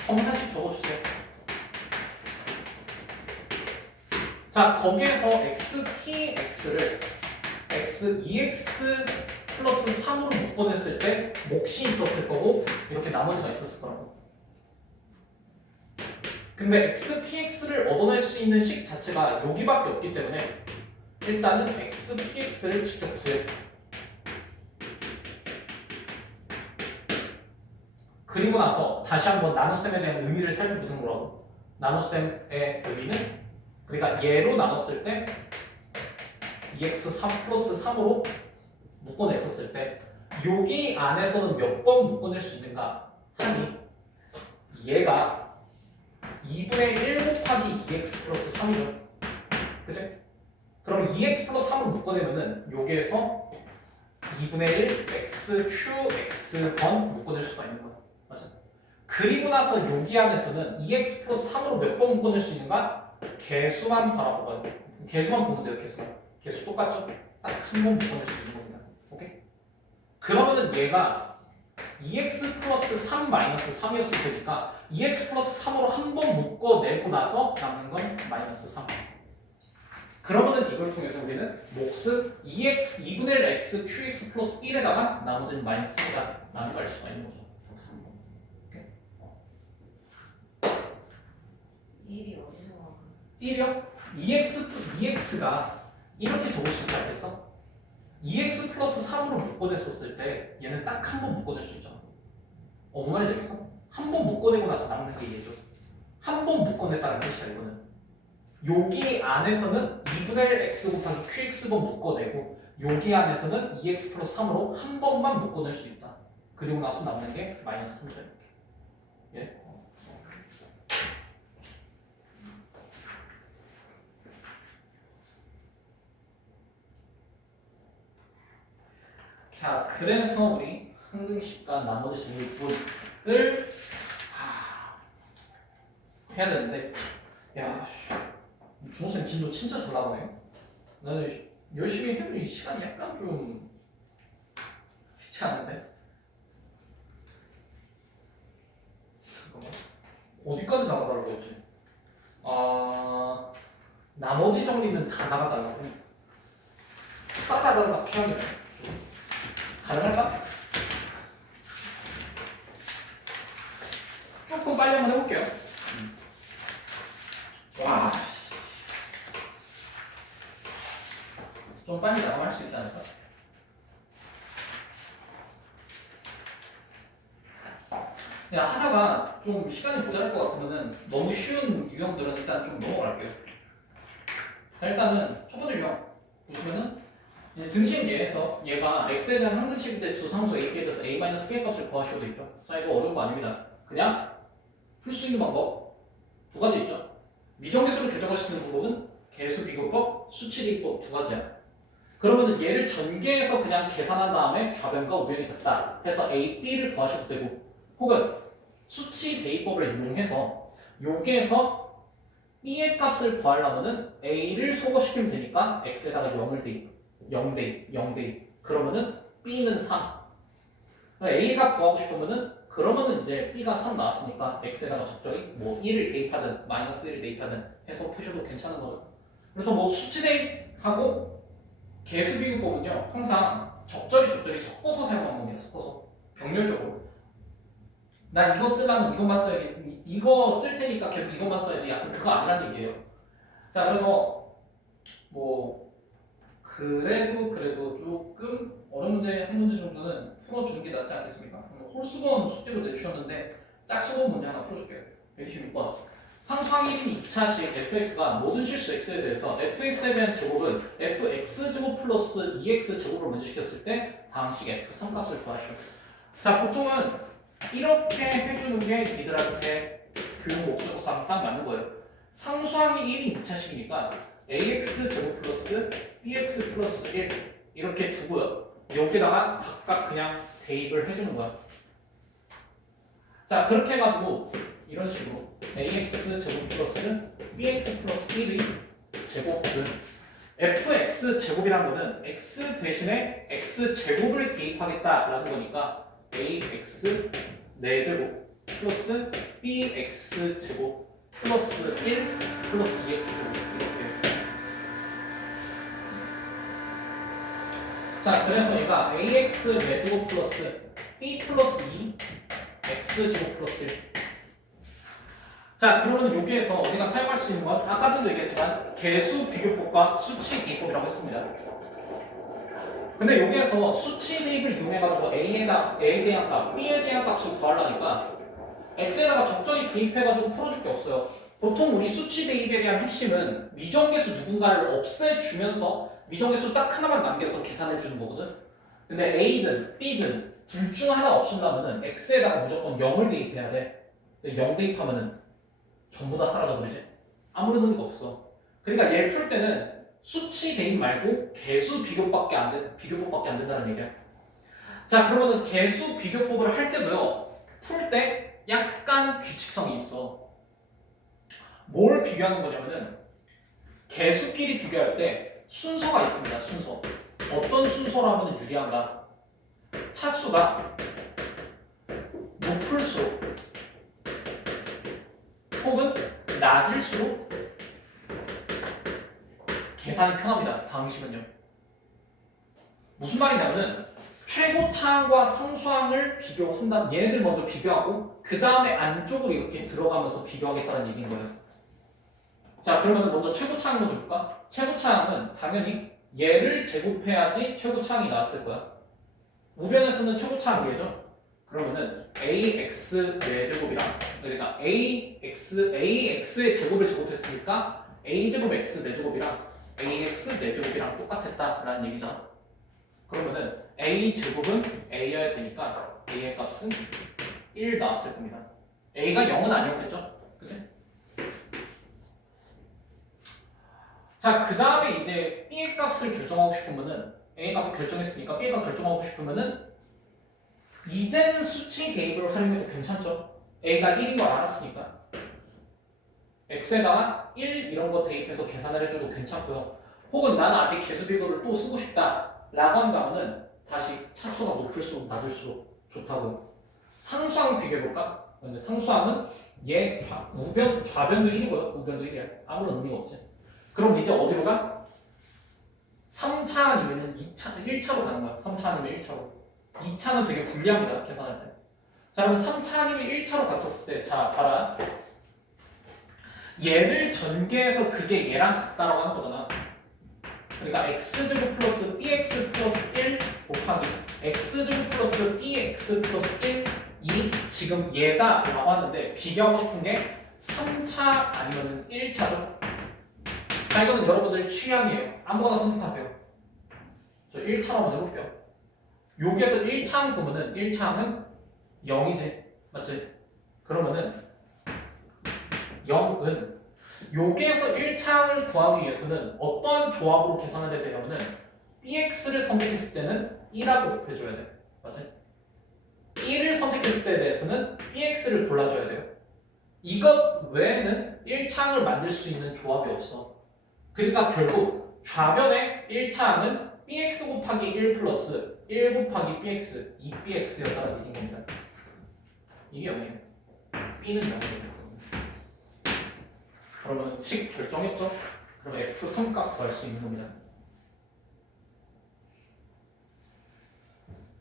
하나씩 적어주세요. 자, 거기에서 x px를 x 2x 플러스 3으로 묶어냈을 때 몫이 있었을 거고 이렇게 나머지가 있었을 거라고. 근데 x px를 얻어낼 수 있는 식 자체가 여기밖에 없기 때문에 일단은 x px를 직접 구해. 그리고 나서 다시 한번 나눗셈에 대한 의미를 살펴보는 거라고. 나눗셈의 의미는 그러니까 얘로 나눴을 때 2x 3 플러스 3으로 묶어냈었을 때 여기 안에서는 몇 번 묶어낼 수 있는가 하니 얘가 2분의 1 곱하기 2x 플러스 3이죠. 그치? 그럼 2x 플러스 3으로 묶어내면은 여기에서 2분의 1 x, q, x 번 묶어낼 수가 있는 거야. 맞아? 그리고 나서 여기 안에서는 2x 플러스 3으로 몇 번 묶어낼 수 있는가? 개수만 바라보고 개수만 보면 돼요. 개수 똑같죠? 딱 한 번 묶어낼 수 있는 겁니다. 오케이? 그러면은 얘가 2x 플러스 3 마이너스 3이었을 테니까 2x 플러스 3으로 한 번 묶어내고 나서 남는 건 마이너스 3. 그러면은 이걸 통해서 우리는 몫은 2분의 1 x qx 플러스 1에다가 나머지는 마이너스 3이다 라는 걸 알 수가 있는 거죠. 1이 어디서 나와? 1이요? 2x가 이렇게 적을 수 있지 않겠어? 2x 플러스 3으로 묶어냈었을 때 얘는 딱 한 번 묶어낼 수 있잖아. 뭔 말인지 알겠어? 한 번 묶어내고 나서 남는 게 얘죠. 한 번 묶어냈다는 뜻이야 이거는. 여기 안에서는 2분의 1 x 곱하기 qx번 묶어내고 여기 안에서는 2x 플러스 3으로 한 번만 묶어낼 수 있다. 그리고 나서 남는 게 마이너스 3이다 이렇게. 예? 자, 그래서 우리 항등식과 나머지 식물분을 해야 되는데, 야, 준호쌤 진도 진짜 잘 나가네요. 나는 열심히 해도 이 시간이 약간 좀 쉽지 않은데. 잠깐만, 어디까지 나가달라고 했지? 나머지 정리는 다 나가달라고. 따다다닥 해야 돼. 가능할까? 조금 빨리 한번 해볼게요. 와, 좀 빨리 나가면 할 수 있지 않을까? 그냥 하다가 좀 시간이 모자랄 것 같으면은 너무 쉬운 유형들은 일단 좀 넘어갈게요. 자, 일단은 첫 번째 유형 보시면은 등식 예에서 얘가 x에 대한 항등식인데 주상수 a에 대해서 a-b의 값을 구하셔도 있죠. 자, 이거 어려운 거 아닙니다. 그냥 풀 수 있는 방법 두 가지 있죠. 미정계수를 결정할 수 있는 방법은 개수 비교법, 수치 대입법 두 가지야. 그러면은 얘를 전개해서 그냥 계산한 다음에 좌변과 우변이 같다 해서 A, B를 구하셔도 되고, 혹은 수치 대입법을 이용해서 여기에서 B의 값을 구하려면은 A를 소거시키면 되니까 X에다가 0을 대입, 0 대입, 0 대입. 그러면은 B는 3. A 값 구하고 싶으면은 그러면은 이제 B가 3 나왔으니까 X에다가 적절히 뭐 1을 대입하든 마이너스 1을 대입하든 해서 푸셔도 괜찮은 거예요. 그래서 뭐 수치 대입하고 개수 비교법은요 항상 적절히 섞어서 사용하는 겁니다. 섞어서 병렬적으로. 난 이거 쓰려면 이것만 써야지, 이거 쓸 테니까 계속 이것만 써야지, 약간 그거 아니라는 얘기예요. 자, 그래서 뭐 그래도 조금 어려운 문제 한 문제 정도는 풀어주는 게 낫지 않겠습니까? 홀수건 숙제로 내주셨는데 짝수건 문제 하나 풀어줄게요. 126번. 상수항 1인 2차식 fx가 모든 실수 x에 대해서 fx에 대한 제곱은 fx제곱 플러스 2x 제곱을 먼저 시켰을 때 다항식 f3 값을 구하시오. 자, 보통은 이렇게 해주는 게 니들한테 교육 목적상 딱 맞는 거예요. 상수항이 1인 2차식이니까 ax 제곱 플러스 bx 플러스 1 이렇게 두고요. 여기다가 각각 그냥 대입을 해주는 거야. 자, 그렇게 해가지고 이런 식으로 ax 제곱 플러스는 bx 플러스 1의 제곱은 fx 제곱이란 거는 x 대신에 x 제곱을 대입하겠다라는 거니까 ax 4제곱 플러스 bx 제곱 플러스 1 플러스 2x 제곱 이렇게. 자, 그래서 얘가 ax 4제곱 플러스 b 플러스 2 x 제곱 플러스 1. 자, 그러면 여기에서 우리가 사용할 수 있는 건 아까도 얘기했지만 개수 비교법과 수치 대입법이라고 했습니다. 근데 여기에서 수치 대입을 이용해가지고 A에 대한 값, B에 대한 값을 구하려니까 X에다가 적절히 대입해가지고 풀어줄 게 없어요. 보통 우리 수치 대입에 대한 핵심은 미정계수 누군가를 없애주면서 미정계수 딱 하나만 남겨서 계산해주는 거거든. 근데 A든 B든 둘 중 하나 없앤다면은 X에다가 무조건 0을 대입해야 돼. 0 대입하면은 전부 다 사라져버리지. 아무런 의미가 없어. 그러니까 얘를 풀 때는 수치 대입 말고 개수 비교법밖에 안 된다는 얘기야. 자, 그러면은 개수 비교법을 할 때도요, 풀 때 약간 규칙성이 있어. 뭘 비교하는 거냐면은 개수끼리 비교할 때 순서가 있습니다. 순서. 어떤 순서로 하면 유리한가? 차수가 높을수록 혹은 낮을수록 계산이 편합니다. 다항식은요. 무슨 말이냐면은 최고차항과 상수항을 비교한다. 얘네들 먼저 비교하고 그 다음에 안쪽으로 이렇게 들어가면서 비교하겠다는 얘기인 거예요. 자, 그러면 먼저 최고차항 먼저 볼까? 최고차항은 당연히 얘를 제곱해야지 최고차항이 나왔을 거야. 우변에서는 최고차항 얘죠. 그러면은 ax 4제곱이랑 그러니까 ax의 제곱을 제곱했으니까 a제곱 x 4제곱이랑 ax 4제곱이랑 똑같았다라는 얘기잖아. 그러면은 a제곱은 a여야 되니까 a의 값은 1 나왔을 겁니다. a가 0은 아니었겠죠? 그치? 자, 그 다음에 이제 b의 값을 결정하고 싶으면은 a 값을 결정했으니까 b의 값 결정하고 싶으면은 이제는 수치 대입을 활용해도 괜찮죠? a가 1인 걸 알았으니까 x에다가 1 이런 거 대입해서 계산을 해줘도 괜찮고요. 혹은 나는 아직 개수 비교를 또 쓰고 싶다 라고 한다면은 다시 차수가 높을수록 낮을수록 좋다고요. 상수항 비교해볼까? 근데 상수항은 얘 좌변도 1이고요. 우변도 1이야. 아무런 의미가 없지. 그럼 이제 어디로 가? 3차 아니면 2차, 1차로 가는 거야. 3차 아니면 1차로. 2차는 되게 불리합니다. 계산할 때. 자, 그럼 3차 아니면 1차로 갔었을 때, 자, 봐라. 얘를 전개해서 그게 얘랑 같다라고 하는 거잖아. 그러니까 x제곱 플러스 bx 플러스 1 곱하기 x제곱 플러스 bx 플러스 1이 지금 얘다 라고 하는데 비교하고 싶은 게 3차 아니면 1차죠. 자, 이거는 여러분들 취향이에요. 아무거나 선택하세요. 저 1차로 한번 해볼게요. 여기에서 1차항 보면은 1차항은 0이지. 맞지? 그러면은 0은 여기에서 1차항을 구하기 위해서는 어떠한 조합으로 계산을 해야 되냐면은 bx를 선택했을 때는 1하고 곱해줘야 돼. 맞지? 1을 선택했을 때에 대해서는 bx를 골라줘야 돼요. 이것 외에는 1차항을 만들 수 있는 조합이 없어. 그러니까 결국 좌변의 1차항은 bx 곱하기 1 플러스 1 곱하기 bx 2bx였다는 얘기인 겁니다. 이게 0이에요. b는 0이에요. 그러면 식 결정했죠? 그러면 f 성값 구할 수 있는 겁니다.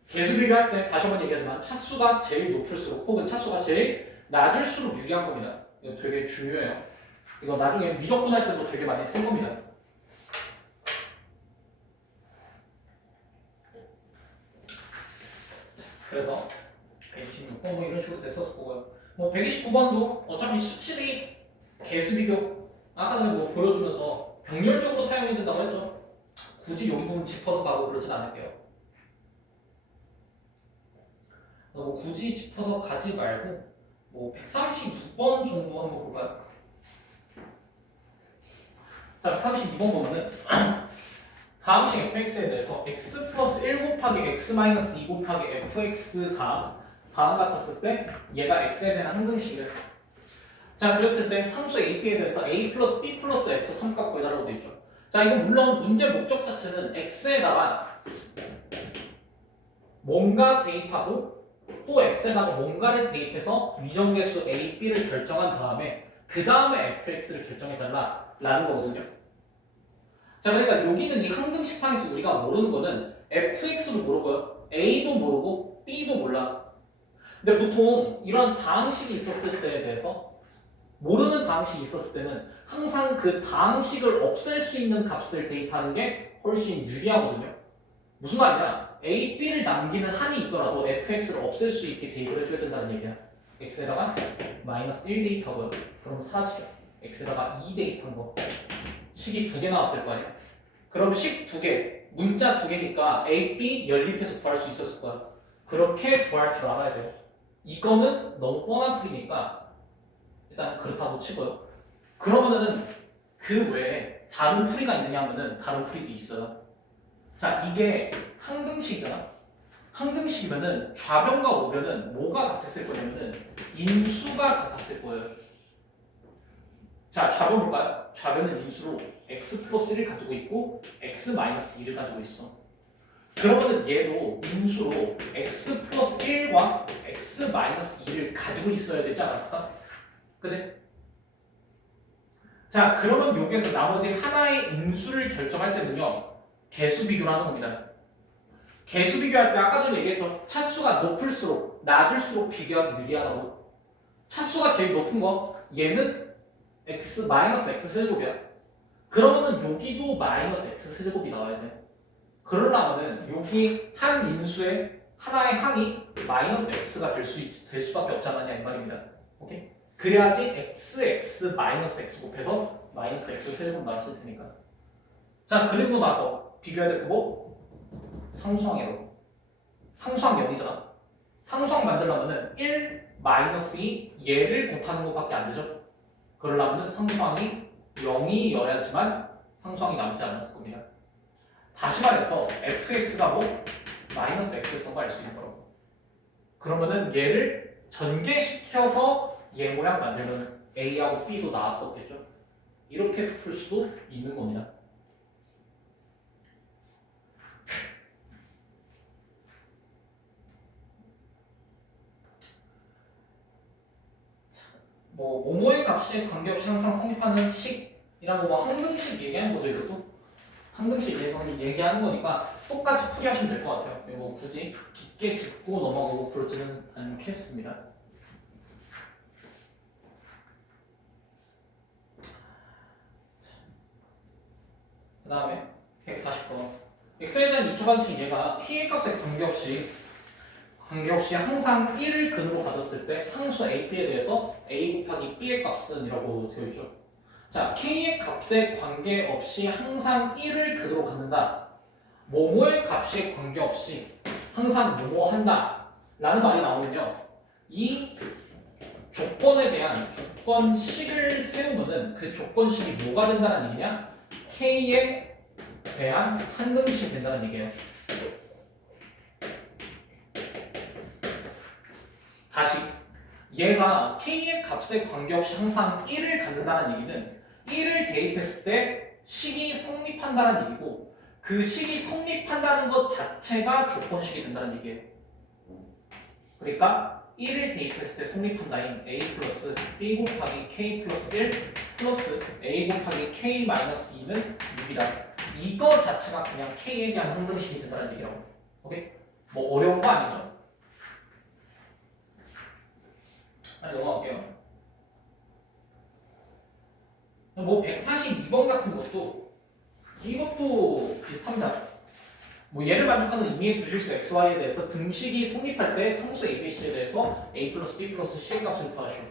계수 비교할 때 다시 한번 얘기하지만 차수가 제일 높을수록 혹은 차수가 제일 낮을수록 유리한 겁니다. 이거 되게 중요해요. 이거 나중에 미적분할 때도 되게 많이 쓴 겁니다. 그래서 126번 뭐 이런 식으로 됐었을 거고요. 뭐 129번도 어차피 수치들이 개수 비교 아까 전에 뭐 보여주면서 병렬적으로 사용이 된다고 했죠. 굳이 여기 부분 짚어서 가고 그러진 않을게요. 뭐 굳이 짚어서 가지 말고 뭐 132번 정도 한번 볼까요? 자, 132번 보면은 다음 식 fx에 대해서 x 플러스 1 곱하기 x 마이너스 2 곱하기 fx가 다음 같았을 때 얘가 x에 대한 항등식이래요. 자, 그랬을 때 상수 AB에 대해서 A 플러스 B 플러스 F 삼값 구해달라고 되어 있죠. 자, 이거 물론 문제 목적 자체는 X에다가 뭔가 대입하고 또 X에다가 뭔가를 대입해서 위정계수 A, B를 결정한 다음에 그 다음에 FX를 결정해달라라는 거거든요. 자, 그러니까 여기는 이 항등식상에서 우리가 모르는 거는 FX도 모르고요. A도 모르고 B도 몰라. 근데 보통 이런 다항식이 있었을 때에 대해서 모르는 다항식이 있었을 때는 항상 그 다항식을 없앨 수 있는 값을 대입하는 게 훨씬 유리하거든요. 무슨 말이냐? A, B를 남기는 한이 있더라도 fx를 없앨 수 있게 대입을 해줘야 된다는 얘기야. x에다가 마이너스 1 대입하고요. 그럼 사라지죠. x에다가 2 대입한 거. 식이 2개 나왔을 거 아니야? 그러면 식 2개, 문자 2개니까 A, B 연립해서 구할 수 있었을 거야. 그렇게 구할 줄 알아야 돼요. 이거는 너무 뻔한 풀이니까 일단 그렇다고 치고요. 그러면은 그 외에 다른 풀이가 있느냐 하면은 다른 풀이도 있어요. 자, 이게 항등식이잖아. 항등식이면은 좌변과 우변은 뭐가 같았을 거냐면은 인수가 같았을 거예요. 자, 좌변 볼까요? 좌변은 인수로 x 플러스 1을 가지고 있고 x 마이너스 2를 가지고 있어. 그러면은 얘도 인수로 x 플러스 1과 x 마이너스 2를 가지고 있어야 되지 않았을까? 그치? 자, 그러면 여기에서 나머지 하나의 인수를 결정할 때는요, 개수 비교를 하는 겁니다. 개수 비교할 때 아까 전에 얘기했던 차수가 높을수록 낮을수록 비교하기 유리하다고. 차수가 제일 높은 거 얘는 x 마이너스 x 세제곱이야. 그러면은 여기도 마이너스 x 세제곱이 나와야 돼. 그러려면은 여기 한 인수의 하나의 항이 마이너스 x가 될 수밖에 없지 않느냐 이 말입니다. 오케이? 그래야지 x 마이너스 x 곱해서 마이너스 x 세제곱 나왔을 테니까. 자, 그리고 나서 비교해야 될 거고 상수항이라고. 상수항 0이잖아. 상수항 만들려면은 1 마이너스 2 얘를 곱하는 것밖에 안 되죠. 그러려면은 상수항이 0이어야지만 상수항이 남지 않았을 겁니다. 다시 말해서 fx가 뭐 마이너스 x였던 거 알 수 있는 거라고. 그러면은 얘를 전개시켜서 얘 모양 만들면 a하고 b도 나왔었겠죠. 이렇게 해서 풀 수도 있는 겁니다. 뭐 모모의 값에 관계없이 항상 성립하는 식이라고 뭐 항등식 얘기하는 거죠. 이것도 항등식 얘기하는 거니까 똑같이 풀이하시면 될 것 같아요. 이거 굳이 깊게 짚고 넘어가고 그러지는 않겠습니다. 그 다음에 140번 x에 대한 2차 방식 얘가 p의 값에 관계없이 항상 1을 근으로 가졌을 때 상수 AP에 대해서 A 곱하기 B의 값은 이라고 되어 있죠. 자, K의 값에 관계없이 항상 1을 근으로 갖는다. 뭐뭐의 값에 관계없이 항상 뭐뭐 한다 라는 말이 나오면요, 이 조건에 대한 조건식을 세우면은 그 조건식이 뭐가 된다는 얘기냐? K에 대한 항등식이 된다는 얘기예요. 다시 얘가 K의 값에 관계없이 항상 1을 갖는다는 얘기는 1을 대입했을 때 식이 성립한다는 얘기고 그 식이 성립한다는 것 자체가 조건식이 된다는 얘기예요. 그러니까 1을 대입했을 때 성립한다인 A 플러스 B 곱하기 K 플러스 1 플러스 A 곱하기 K 마이너스 2는 6이다. 이거 자체가 그냥 K에 대한 항등식이 된다는 얘기라고. 오케이? 뭐 어려운 거 아니죠? 넘어갈게요. 뭐 142번 같은 것도 이것도 비슷합니다. 뭐 얘를 만족하는 임의의 두 실수 xy에 대해서 등식이 성립할 때 상수 ABC에 대해서 a 플러스 b 플러스 c의 값을 구하시오.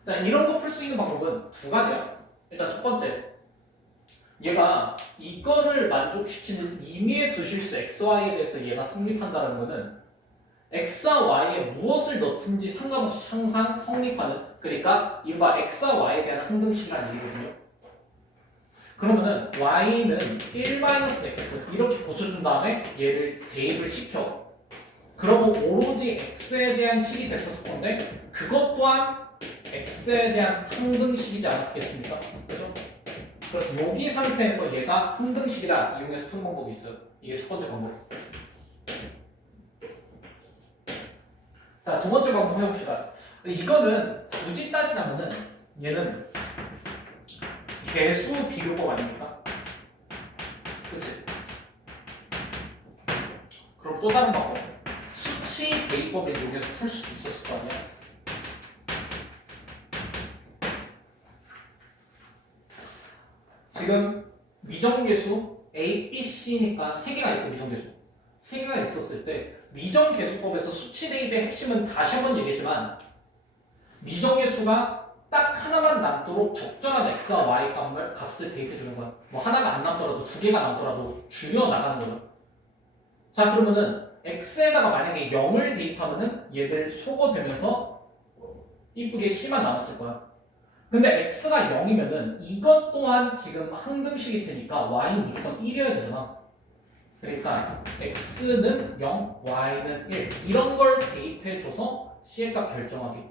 일단 이런 거 풀 수 있는 방법은 두 가지야. 일단 첫 번째, 얘가 이거를 만족시키는 임의의 두 실수 xy에 대해서 얘가 성립한다는 거는 x와 y에 무엇을 넣든지 상관없이 항상 성립하는, 그러니까 이른바 x와 y에 대한 항등식이라는 얘기거든요. 그러면은 y는 1-x 이렇게 고쳐준 다음에 얘를 대입을 시켜. 그러면 오로지 x에 대한 식이 됐었을 건데 그것 또한 x에 대한 항등식이지 않았겠습니까? 그죠? 그래서 여기 상태에서 얘가 항등식이라 이용해서 푸는 방법이 있어요. 이게 첫 번째 방법. 자, 두 번째 방법 해봅시다. 이거는 굳이 따지자면은 얘는 개수 비교법 아닙니까? 그치? 그럼 또 다른 방법. 수치 대입법을 이용해서 풀 수도 있었을 거 아니야? 지금 미정계수 A, B, C니까 3개가 있어, 미정계수. 3개가 있었을 때 미정계수법에서 수치 대입의 핵심은 다시 한번 얘기했지만 미정계수가 딱 하나만 남도록 적절한 x와 y 값을 대입해주는 거야. 뭐 하나가 안 남더라도 두 개가 남더라도 줄여 나가는 거죠. 자, 그러면은 x에다가 만약에 0을 대입하면은 얘들 소거되면서 이쁘게 c만 남았을 거야. 근데 x가 0이면은 이것 또한 지금 항등식이 되니까 y는 무조건 1이어야 되잖아. 그러니까 x는 0, y는 1 이런 걸 대입해줘서 c의 값 결정하기.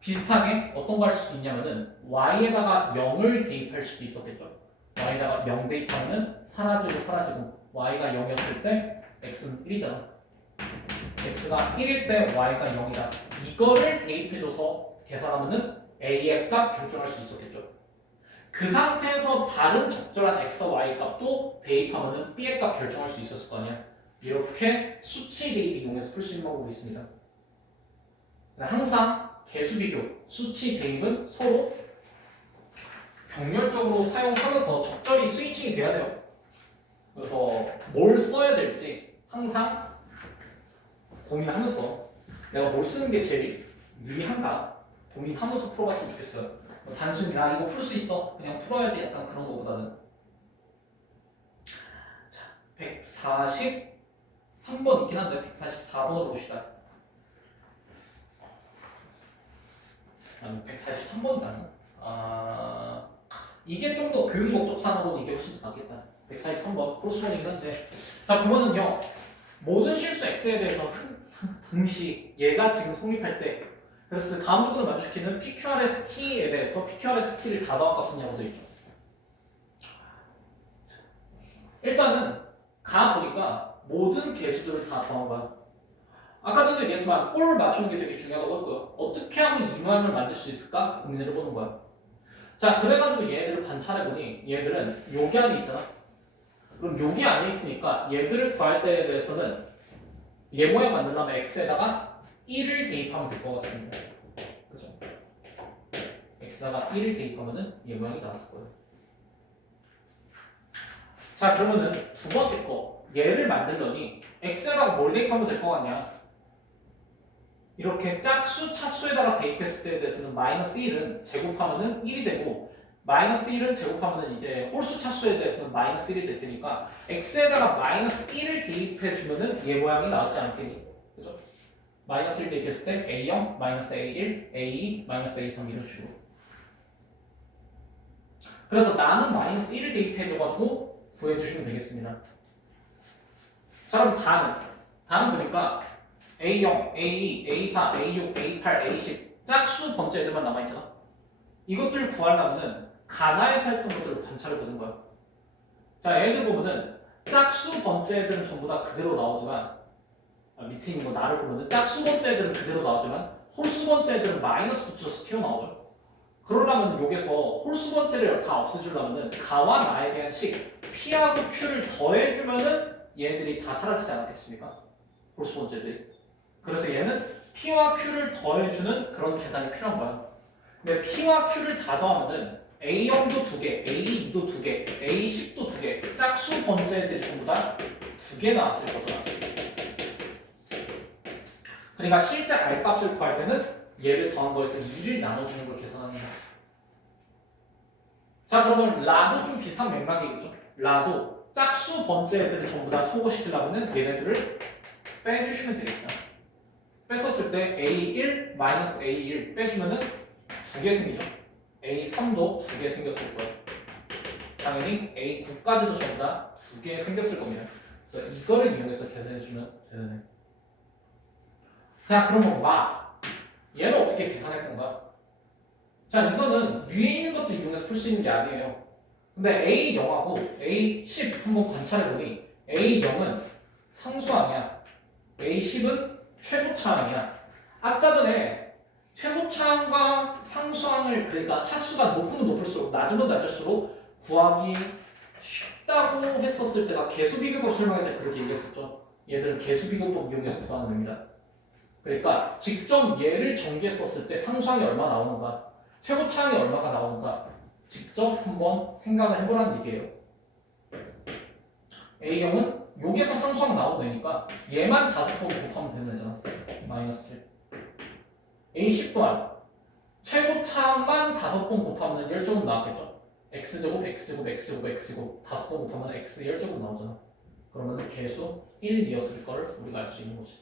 비슷하게 어떤 거 할 수도 있냐면은 y에다가 0을 대입할 수도 있었겠죠. y에다가 0 대입하면은 사라지고 y가 0이었을 때 x는 1이잖아. x가 1일 때 y가 0이다. 이거를 대입해줘서 계산하면은 a의 값 결정할 수 있었겠죠. 그 상태에서 다른 적절한 x, y 값도 대입하면은 b의 값 결정할 수 있었을 거 아니야. 이렇게 수치 대입 이용해서 풀 수 있는 방법이 있습니다. 항상 개수 비교, 수치 대입은 서로 병렬적으로 사용하면서 적절히 스위칭이 돼야 돼요. 그래서 뭘 써야 될지 항상 고민하면서 내가 뭘 쓰는 게 제일 유리한가 고민하면서 풀어봤으면 좋겠어요. 단순히 이거 풀 수 있어 그냥 풀어야지 약간 그런 거보다는. 자, 143번 있긴 한데 144번으로 봅시다. 143번이라는? 이게 좀 더 교육 목적상으로는 이게 훨씬 더 낫겠다. 143번 크로스런이긴 한데, 자 보면은요 모든 실수 x에 대해서 등식 얘가 지금 성립할 때 그래서 다음 조건을 만족시키는 PQRST에 대해서 PQRST를 다 더한 값은 냐고 되어 있죠. 일단은 가 보니까 모든 개수들을 다 더한 거야. 아까 전에 얘기했지만 꼴을 맞추는 게 되게 중요하다고 했고요. 어떻게 하면 이 모양을 만들 수 있을까 고민을 해보는 거야. 자, 그래가지고 얘들을 관찰해보니 얘들은 여기 안에 있잖아. 그럼 여기 안에 있으니까 얘들을 구할 때에 대해서는 얘 모양 만들려면 x에다가 1을 대입하면 될 것 같습니다. 그죠? x에다가 1을 대입하면은 얘 모양이 나왔을 거예요. 자, 그러면은 두 번째 거 얘를 만들려니 x에다가 뭘 대입하면 될 것 같냐? 이렇게 짝수, 차수에다가 대입했을 때에 대해서는 마이너스 1은 제곱하면은 1이 되고 마이너스 1은 제곱하면은 이제 홀수 차수에 대해서는 마이너스 1이 될 테니까 x에다가 마이너스 1을 대입해주면은 얘 모양이 나왔지 않겠니? 그죠? 마이너스 1 대입했을 때 A0, 마이너스 A1, A2, 마이너스 A3 이런 식으로. 그래서 나는 마이너스 1을 대입해줘가지고 구해주시면 되겠습니다. 자, 그럼 다는 보니까 A0, A2, A4, A6, A8, A10 짝수 번째 애들만 남아있잖아. 이것들 구하려면은 가나에서 했던 것들을 관찰해 보는 거야. 자, 얘들 보면은 짝수 번째 애들은 전부 다 그대로 나오지만 밑에 있는 거 나를 보면은 짝수 번째 애들은 그대로 나오지만 홀수 번째 애들은 마이너스 붙여서 튀어나오죠. 그러려면 여기서 홀수 번째를 다 없애주려면은 가와 나에 대한 식 P하고 Q를 더해주면은 얘네들이 다 사라지지 않았겠습니까? 홀수 번째들이. 그래서 얘는 P와 Q를 더해주는 그런 계산이 필요한 거야. 근데 P와 Q를 다 더하면은 A0도 2개, A2도 2개, A10도 2개, 짝수 번째들이 전부 다 2개 나왔을 거잖아. 그러니까 실제 R값을 구할 때는 얘를 더한 거에서 2를 나눠주는 걸 계산하는 거야. 자, 그러면 라도 좀 비슷한 맥락이겠죠. 라도 짝수 번째 애들을 전부 다 소거시키려면 얘네들을 빼주시면 되겠다. 뺐었을 때 A1 마이너스 A1 빼주면은 2개 생기죠. A3도 2개 생겼을 거예요. 당연히 A9까지도 전부 다 2개 생겼을 겁니다. 그래서 이거를 이용해서 계산해주면 되네. 자, 그러면 얘는 어떻게 계산할 건가? 자, 이거는 위에 있는 것들 이용해서 풀 수 있는 게 아니에요. 근데 A0하고 A10 한번 관찰해보니 A0은 상수항이야. A10은 최고차항이야. 아까 전에 최고차항과 상수항을 그러니까 차수가 높으면 높을수록 낮으면 낮을수록 구하기 쉽다고 했었을 때가 개수비교법 설명할 때 그렇게 얘기했었죠. 얘들은 개수비교법 이용해서 구하는 겁니다. 그러니까 직접 얘를 전개했었을 때 상수항이 얼마 나오는가, 최고차항이 얼마가 나오는가 직접 한번 생각을 해보라는 얘기예요. A형은 여기에서 상수항 나오면 되니까 얘만 5번 곱하면 되는 애잖아. 마이너스 1. A10 또한 최고차항만 5번 곱하면 10제곱 나왔겠죠. X제곱, X제곱, X제곱, X제곱 5번 곱하면 X 10제곱 나오잖아. 그러면 개수 1이었을 걸 우리가 알 수 있는 거지.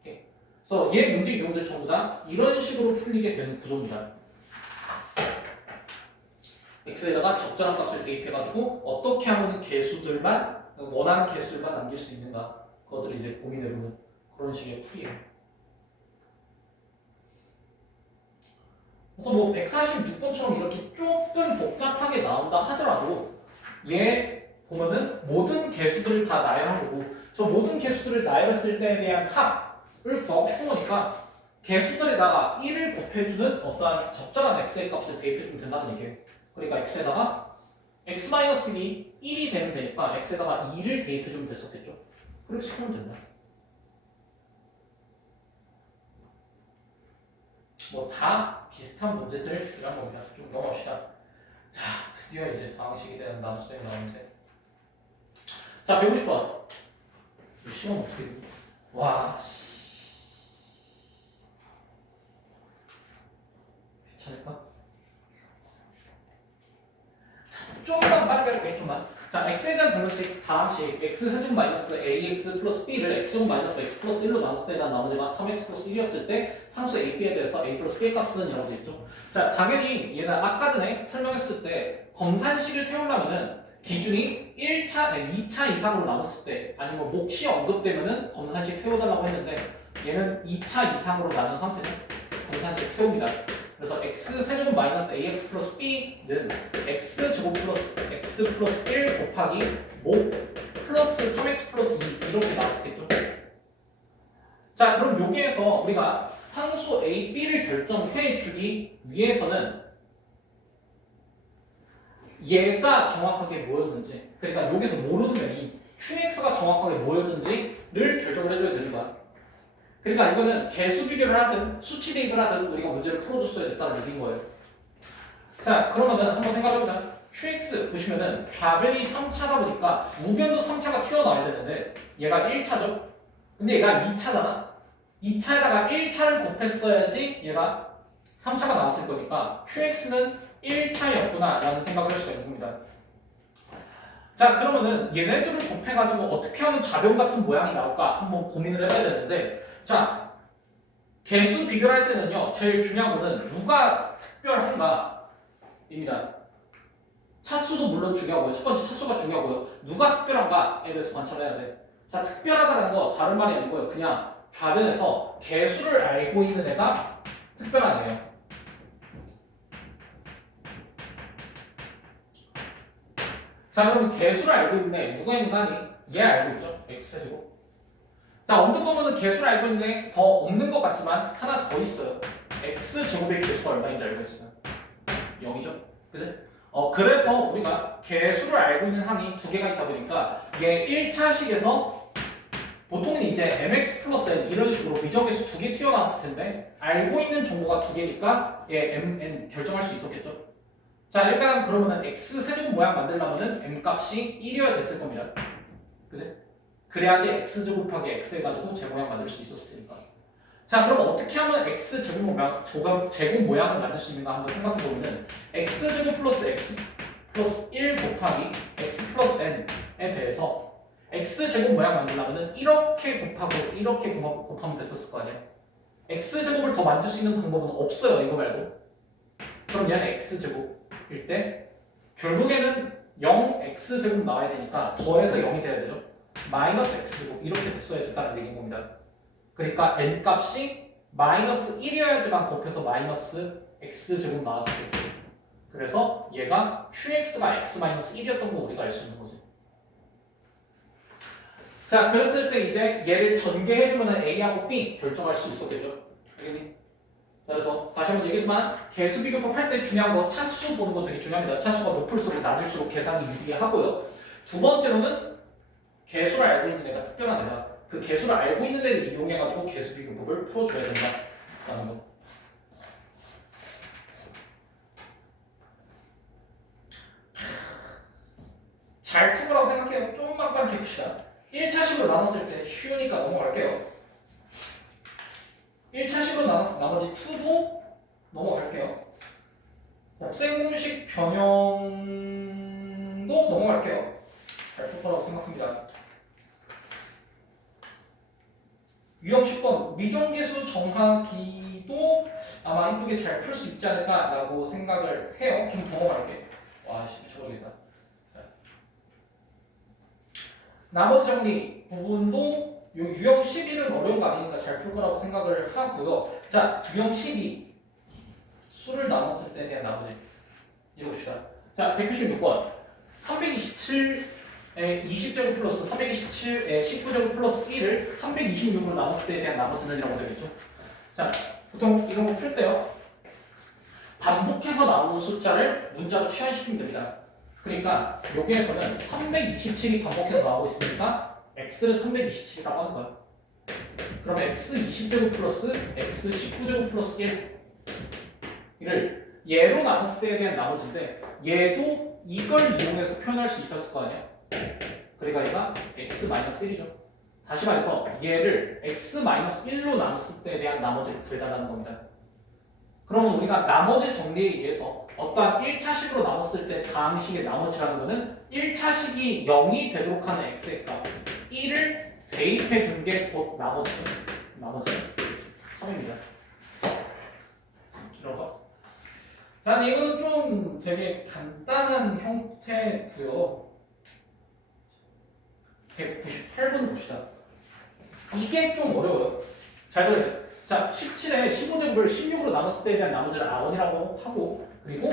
오케이. 그래서 얘 문제 내용들 전부 다 이런 식으로 풀리게 되는 구조입니다. X에다가 적절한 값을 대입해가지고 어떻게 하면 개수들만 원하는 개수들만 남길 수 있는가 그것들을 이제 고민해보는 그런 식의 풀이에요. 그래서 뭐 146번처럼 이렇게 조금 복잡하게 나온다 하더라도 얘 보면은 모든 개수들을 다 나열한 거고 저 모든 개수들을 나열했을 때에 대한 합을 구하고 싶은 거니까 개수들에다가 1을 곱해주는 어떠한 적절한 x의 값을 대입해주면 된다는 얘기예요. 그러니까 x에다가 x-1이 1이 되면 되니까 x에다가 2를 대입해주면 됐었겠죠. 그렇게 하면 된다. 뭐 다 비슷한 문제들 이런 겁니다. 좀 넘어갑시다. 자, 드디어 이제 방식에 대한 남수생이 나오는데 자, 150번 시험 어떻게 돼? 와 괜찮을까? 조금만 빠르게 할게, 좀만. 자, x에 대한 방정식 다항식 x 세제곱 마이너스 ax 플러스 b를 x제곱 마이너스 x 플러스 1로 나눴을 때나 나머지가 3x 플러스 1이었을 때 상수 a, b에 대해서 a 플러스 b의 값은 이라고 되어 있죠. 자, 당연히 얘는 아까 전에 설명했을 때 검산식을 세우려면은 기준이 2차 이상으로 나눴을 때 아니면 몫이 언급되면은 검산식 세워달라고 했는데 얘는 2차 이상으로 나눈 상태는 검산식 세웁니다. 그래서 x 세제곱 마이너스 ax 플러스 b는 x 제곱 플러스 x 플러스 1 곱하기 몫 플러스 3x 플러스 2 이렇게 나왔겠죠. 자, 그럼 여기에서 우리가 상수 a, b를 결정해 주기 위해서는 얘가 정확하게 뭐였는지 그러니까 여기서 모르면 이 qx가 정확하게 뭐였는지를 결정을 해줘야 되는 거야. 그러니까 이거는 개수 비교를 하든 수치 대입을 하든 우리가 문제를 풀어줬어야 됐다는 얘기인 거예요. 자, 그러면 한번 생각해보자. QX 보시면은 좌변이 3차다 보니까 우변도 3차가 튀어나와야 되는데 얘가 1차죠. 근데 얘가 2차잖아. 2차에다가 1차를 곱했어야지 얘가 3차가 나왔을 거니까 QX는 1차였구나 라는 생각을 할 수가 있는 겁니다. 자, 그러면은 얘네들을 곱해가지고 어떻게 하면 좌변 같은 모양이 나올까 한번 고민을 해봐야 되는데 자, 개수 비교를 할 때는요, 제일 중요한 거는 누가 특별한가입니다. 차수도 물론 중요하고요. 첫 번째 차수가 중요하고요. 누가 특별한가에 대해서 관찰해야 돼. 자, 특별하다는 거 다른 말이 아니고요. 그냥 좌변에서 개수를 알고 있는 애가 특별한 애예요. 자, 그럼 개수를 알고 있는 애 누가 있는 거 아니? 얘 알고 있죠? x제곱. 자, 언뜻 보면은 개수를 알고 있는 애 더 없는 것 같지만 하나 더 있어요. x제곱의 개수가 얼마인지 알고 있어요. 0이죠? 그지? 그래서 우리가 개수를 알고 있는 항이 두 개가 있다 보니까 얘 1차식에서 보통은 이제 mx 플러스 n 이런 식으로 미적개수 두 개 튀어나왔을 텐데 알고 있는 정보가 두 개니까 얘 mn 결정할 수 있었겠죠? 자, 일단 그러면은 x 세제곱 모양 만들려면은 m 값이 1이어야 됐을 겁니다. 그지? 그래야지 x 제곱 곱하기 x 해가지고 제 모양 만들 수 있었을 테니까. 자, 그럼 어떻게 하면 x 제곱 모양을 만들 수 있는가 한번 생각해 보면은 x 제곱 플러스 x 플러스 1 곱하기 x 플러스 n에 대해서 x 제곱 모양 만들려면은 이렇게 곱하고 이렇게 곱하면 됐었을 거 아니야. x 제곱을 더 만들 수 있는 방법은 없어요. 이거 말고. 그럼 얘는 x 제곱일 때 결국에는 0x 제곱 나와야 되니까 더해서 0이 돼야 되죠. 마이너스 x 제곱 이렇게 됐어야 됐다는 얘기인 겁니다. 그러니까 n 값이 마이너스 1이어야지만 곱해서 마이너스 x 제곱 나왔었겠죠. 그래서 얘가 qx가 x 마이너스 1이었던 거 우리가 알 수 있는 거지. 자, 그랬을 때 이제 얘를 전개해주면 A하고 B 결정할 수 있었겠죠. 알겠니? 그래서 다시 한번 얘기했지만 개수 비교법 할 때 중요한 거 차수 보는 거 되게 중요합니다. 차수가 높을수록 낮을수록 계산이 유리하고요. 두 번째로는 개수를 알고 있는 애가 특별한 애다. 그 개수를 알고 있는 애를 이용해가지고 개수 비교법을 풀어줘야 된다라는 거. 잘 푼 거라고 생각해요. 조금만 빠르게 해봅시다. 1차식으로 나눴을 때 쉬우니까 넘어갈게요. 1차식으로 나눴을 나머지 2도 넘어갈게요. 곱셈 공식 변형도 넘어갈게요. 잘 풀 거라고 생각합니다. 유형 10번 미정계수 정하기도 아마 이쁘게 잘 풀 수 있지 않을까라고 생각을 해요. 좀 더 넘어갈게. 와, 미쳐버리겠다. 나머지 정리 부분도 요 유형 11은 어려운 거 아니니까 잘 풀 거라고 생각을 하고요. 자, 유형 12 수를 나눴을 때에 대한 나머지 읽어봅시다. 자, 196번 327에 20제곱 플러스 327에 19제곱 플러스 1을 326으로 나눴을 때에 대한 나머지는 이라고 되겠죠. 자, 보통 이런 거 풀 때요. 반복해서 나오는 숫자를 문자로 취환시키면 됩니다. 그러니까 여기에서는 327이 반복해서 나오고 있으니까 x를 327이라고 하는 거야. 그럼 x 20제곱 플러스 x 19제곱 플러스 1을 얘로 나눴을 때에 대한 나머지인데 얘도 이걸 이용해서 표현할 수 있었을 거 아니야? 그러니까 얘가 x-1이죠. 다시 말해서 얘를 x-1로 나눴을 때에 대한 나머지를 구해달라는 겁니다. 그러면 우리가 나머지 정리에 의해서 어떠한 1차식으로 나눴을 때 다항식의 나머지라는 것은 1차식이 0이 되도록 하는 x의 값 1을 대입해 준 게 곧 나머지죠. 나머지는 3입니다. 이런 거. 자, 이거는 좀 되게 간단한 형태고요. 198번 봅시다. 이게 좀 어려워요. 잘 들어요. 자, 17에 15제곱을 16으로 나눴을 때에 대한 나머지를 R1이라고 하고, 그리고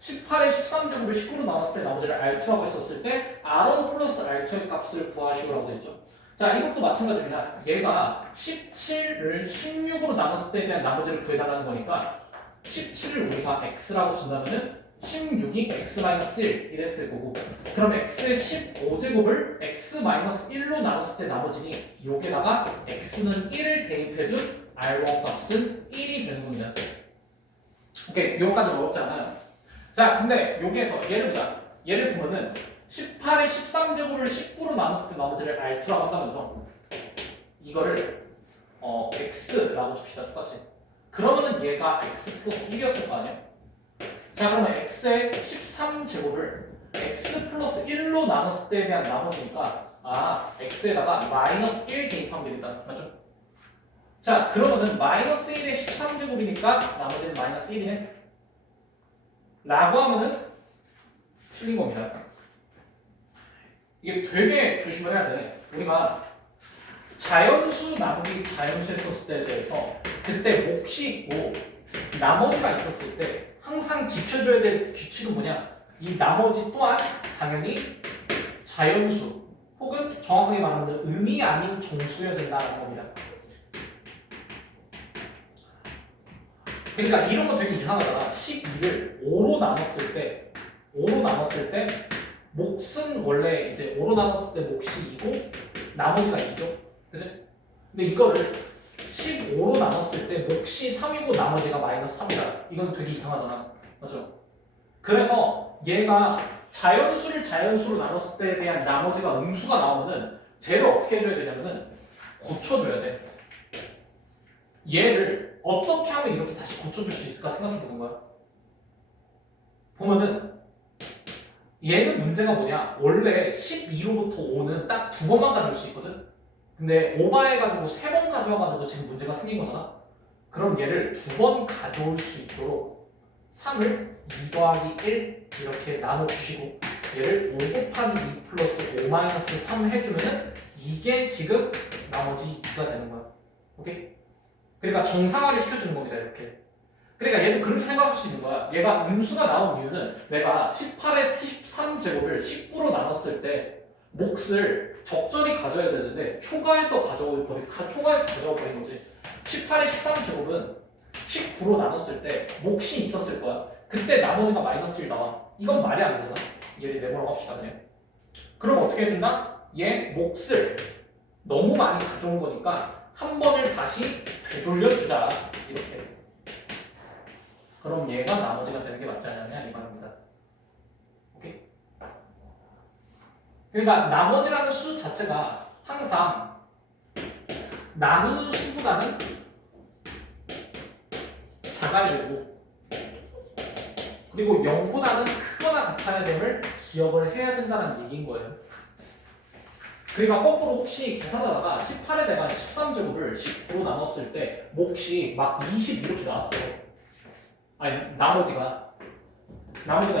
18에 13제곱을 19로 나눴을 때 나머지를 R2라고 했었을 때 R1 플러스 R2의 값을 구하시오라고 되어 있죠. 자, 이것도 마찬가지입니다. 얘가 17을 16으로 나눴을 때에 대한 나머지를 구해달라는 거니까 17을 우리가 x라고 준다면은 16이 x-1 이랬을 거고, 그럼 x의 15제곱을 x-1로 나눴을 때 나머지니 여기다가 x는 1을 대입해준 R1 값은 1이 되는 겁니다. 오케이, 여기까지 어렵지 않아요. 자, 근데 여기에서 얘를 보자. 얘를 보면은 18에 13제곱을 19로 나눴을 때 나머지를 R2라고 한다면서 이거를 x라고 줍시다. 똑같이. 그러면은 얘가 x 플러스 1이었을 거 아니야? 자, 그러면 x의 13제곱을 x 플러스 1로 나눴을 때에 대한 나머지니까 x에다가 마이너스 1 대입하면 됩니다. 맞죠? 자, 그러면은 마이너스 1의 13제곱이니까 나머지는 마이너스 1이네? 라고 하면은 틀린 겁니다. 이게 되게 조심을 해야 되네. 우리가 자연수 나누기 자연수 했었을 때에 대해서 그때 몫이 있고 나머지가 있었을 때 항상 지켜줘야 될 규칙은 뭐냐? 이 나머지 또한 당연히 자연수 혹은 정확하게 말하면 음이 아닌 정수여야 된다는 겁니다. 그러니까 이런 거 되게 이상하잖아. 12를 5로 나눴을 때 몫은 원래 이제 5로 나눴을 때 몫이 2고 나머지가 2죠. 그지? 근데 이거를 15로 나눴을 때 몫이 3이고 나머지가 마이너스 3이다. 이건 되게 이상하잖아. 맞죠? 그래서 얘가 자연수를 자연수로 나눴을 때에 대한 나머지가 음수가 나오면은 쟤를 어떻게 해줘야 되냐면은 고쳐줘야 돼. 얘를 어떻게 하면 이렇게 다시 고쳐줄 수 있을까 생각해 보는 거야. 보면은 얘는 문제가 뭐냐? 원래 12로부터 5는 딱 두 번만 가져올 수 있거든? 근데 오버해가지고 3번 가져와가지고 지금 문제가 생긴 거잖아? 그럼 얘를 2번 가져올 수 있도록 3을 2 더하기 1 이렇게 나눠주시고 얘를 5 곱하기 2 플러스 5 마이너스 3 해주면은 이게 지금 나머지 2가 되는 거야. 오케이? 그러니까 정상화를 시켜주는 겁니다. 이렇게. 그러니까 얘도 그렇게 생각할 수 있는 거야. 얘가 음수가 나온 이유는 내가 18의 13제곱을 19로 나눴을 때 몫을 적절히 가져야 되는데 초과해서 가져올 버린 거지. 18의 13제곱은 19로 나눴을 때 몫이 있었을 거야. 그때 나머지가 마이너스 1 나와. 이건 말이 안 되잖아. 얘를 내보라고 합시다. 그냥. 그럼 어떻게 해야 된다? 얘 몫을 너무 많이 가져온 거니까 한 번을 다시 되돌려주자. 이렇게. 그럼 얘가 나머지가 되는 게 맞지 않느냐 이 말입니다. 오케이? 그러니까 나머지라는 수 자체가 항상 나누는 수보다는 작아야 되고 그리고 0보다는 크거나 같아야 됨을 기억을 해야 된다는 얘기인 거예요. 그러니까 거꾸로 혹시 계산하다가 18에 대가 13제곱을 19로 나눴을 때 몫이 막 20 이렇게 나왔어. 아니 나머지가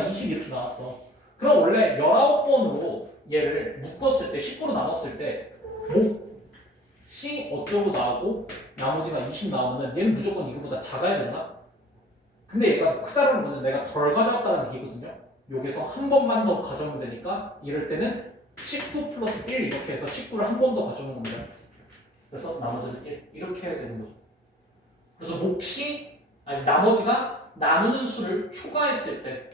20 이렇게 나왔어. 그럼 원래 19번으로 얘를 묶었을 때 19로 나눴을 때 몫이 어쩌고 나오고 나머지가 20 나오면 얘는 무조건 이거보다 작아야 된다? 근데 얘가 더 크다는 거는 내가 덜 가져왔다는 얘기거든요. 여기서 한 번만 더 가져오면 되니까 이럴 때는 19 플러스 1 이렇게 해서 19를 한 번 더 가져오는 겁니다. 그래서 나머지는 1 이렇게 해야 되는 거죠. 그래서 몫이 나머지가 나누는 수를 초과했을 때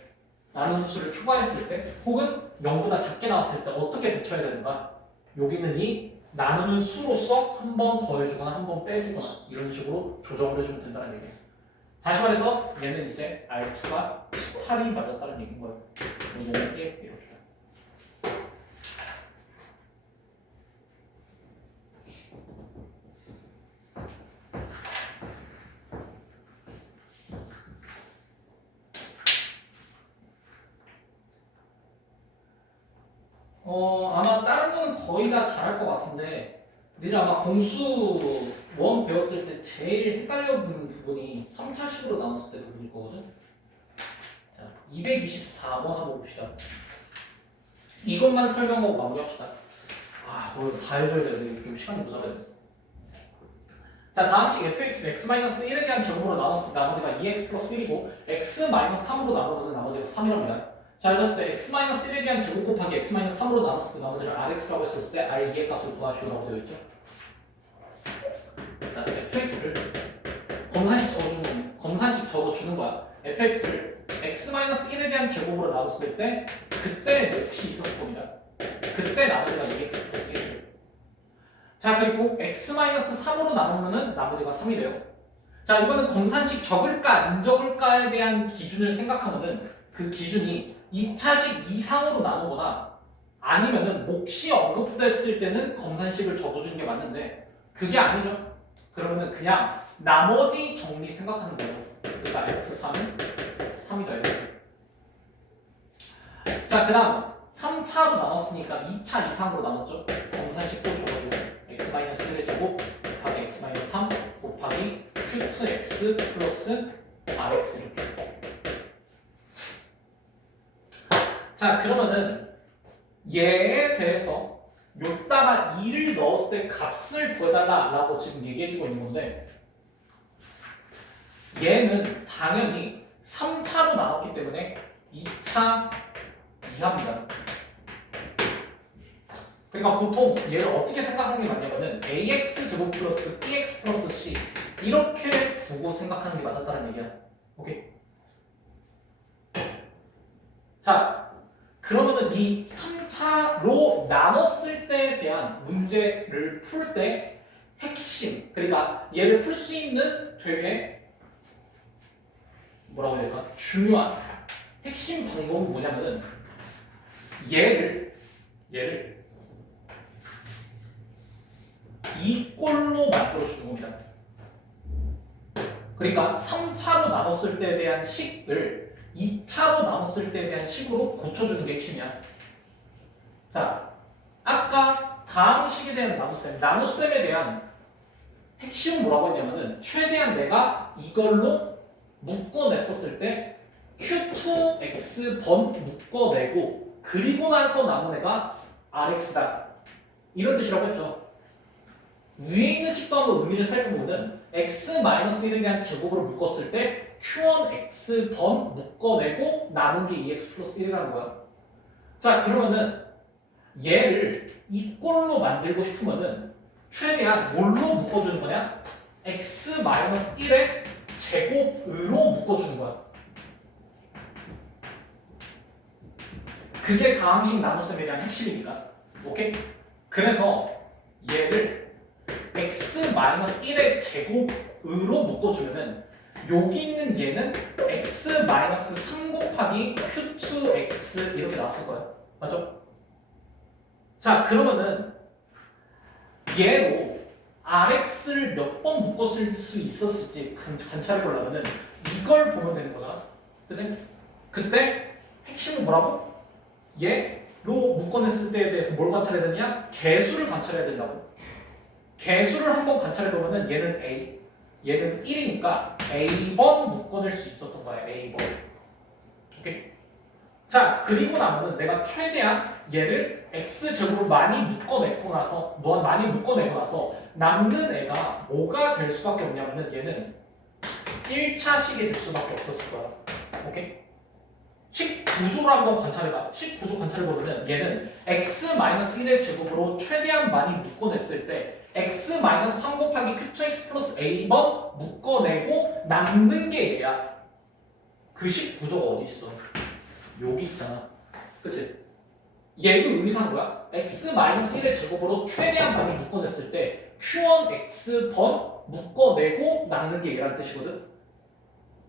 혹은 0보다 작게 나왔을 때 어떻게 대처해야 되는가? 여기는 이 나누는 수로서 한 번 더해주거나 한 번 빼주거나 이런 식으로 조정을 해주면 된다는 얘기예요. 다시 말해서 얘는 이제 R2가 18이 맞았다는 얘기인 거예요. 얘는 1 이렇게. 아마 다른 거는 거의 다 잘할 것 같은데 니네 아마 공수 1 배웠을 때 제일 헷갈려보는 부분이 3차식으로 나눴을 때 부분일 거거든. 자, 224번 한번 봅시다. 이것만 설명하고 마무리합시다. 오늘 다 해줘야 되는데 좀 시간이 모자라요. 자, 다음식 fx를 x-1에 대한 제곱으로 나눴을 때 나머지가 2x 플러스 1이고 x-3으로 나누면 나머지가 3이랍니다. 자, 이랬을 때 x-1에 대한 제곱 곱하기 x-3으로 나눴을 때 나머지를 rx라고 했었을 때 r2의 값을 구하시오라고 되어 있죠. 자, fx를 검산식 적어주는 거야. fx를 x-1에 대한 제곱으로 나눴을 때 그때 몫이 있었을 겁니다. 그때 나머지가 2x 플러스 1. 자, 그리고 x-3으로 나누면 나머지가 3이래요. 자, 이거는 검산식 적을까 안 적을까에 대한 기준을 생각하면은 그 기준이 2차식 이상으로 나누거나 아니면은 몫이 언급됐을 때는 검산식을 적어주는 게 맞는데 그게 아니죠. 그러면은 그냥 나머지 정리 생각하는 거예요. 그러니까 F3은 3이다 이렇게. 자, 그 다음 3차로 나눴으니까 2차 이상으로 나눴죠. 검산식도 줘가지고 x-1의 제곱 곱하기 x-3 곱하기 q2x 플러스 rx 이렇게. 자, 그러면은 얘에 대해서 요따가 2를 넣었을 때 값을 구해달라라고 지금 얘기해주고 있는 건데, 얘는 당연히 3차로 나왔기 때문에 2차 이하입니다. 그러니까 보통 얘를 어떻게 생각하는 게 맞냐면은 ax 제곱 플러스 bx 플러스 c 이렇게 두고 생각하는 게 맞았다는 얘기야. 오케이? 자, 그러면은 이 3차로 나눴을 때에 대한 문제를 풀 때 핵심, 그러니까 얘를 풀 수 있는 되게 뭐라고 해야 될까? 중요한 핵심 방법은 뭐냐면은 얘를 이 꼴로 만들어주는 겁니다. 그러니까 3차로 나눴을 때에 대한 식을 2차로 나눴을 때에 대한 식으로 고쳐주는 게 핵심이야. 자, 아까 다항식에 대한 나눗셈에 대한 핵심은 뭐라고 했냐면은 최대한 내가 이걸로 묶어냈었을 때 q2x 번 묶어내고 그리고 나서 남은 애가 rx다. 이런 뜻이라고 했죠. 위에 있는 식도 한번 의미를 살펴보면 x-1에 대한 제곱으로 묶었을 때 q1x 번 묶어내고 남은 게 2x 플러스 1이라는 거야. 자, 그러면은 얘를 이 꼴로 만들고 싶으면은 최대한 뭘로 묶어주는 거냐? x-1의 제곱으로 묶어주는 거야. 그게 다항식 나눗셈에 대한 핵심이니까. 오케이? 그래서 얘를 x-1의 제곱으로 묶어주면은 여기 있는 얘는 x-3 곱하기 q2x 이렇게 나왔을 거야. 맞죠? 자, 그러면은 얘로 rx를 몇 번 묶었을 수 있었을지 관찰해 보려면은 이걸 보면 되는 거잖아. 그치? 그때 핵심은 뭐라고? 얘로 묶어냈을 때에 대해서 뭘 관찰해야 되냐? 개수를 관찰해야 된다고. 개수를 한번 관찰해 보면은 얘는 a, 얘는 1이니까 a번 묶어낼 수 있었던 거야. a번. 오케이? 자, 그리고 나면은 내가 최대한 얘를 x제곱으로 많이 묶어내고 나서 남는 애가 뭐가 될 수밖에 없냐면은 얘는 1차식이 될 수밖에 없었을 거야. 오케이? 식 구조를 한번 관찰해봐. 식 구조 관찰해보면 얘는 x-1의 제곱으로 최대한 많이 묶어냈을 때 x-3 곱하기 q2x 플러스 a번 묶어내고 남는 게 얘야. 그 식 구조가 어디 있어? 여기 있잖아. 그치? 얘도 의미상 뭐야? x-1의 제곱으로 최대한 많이 묶어냈을 때 q1x번 묶어내고 남는 게 얘라는 뜻이거든?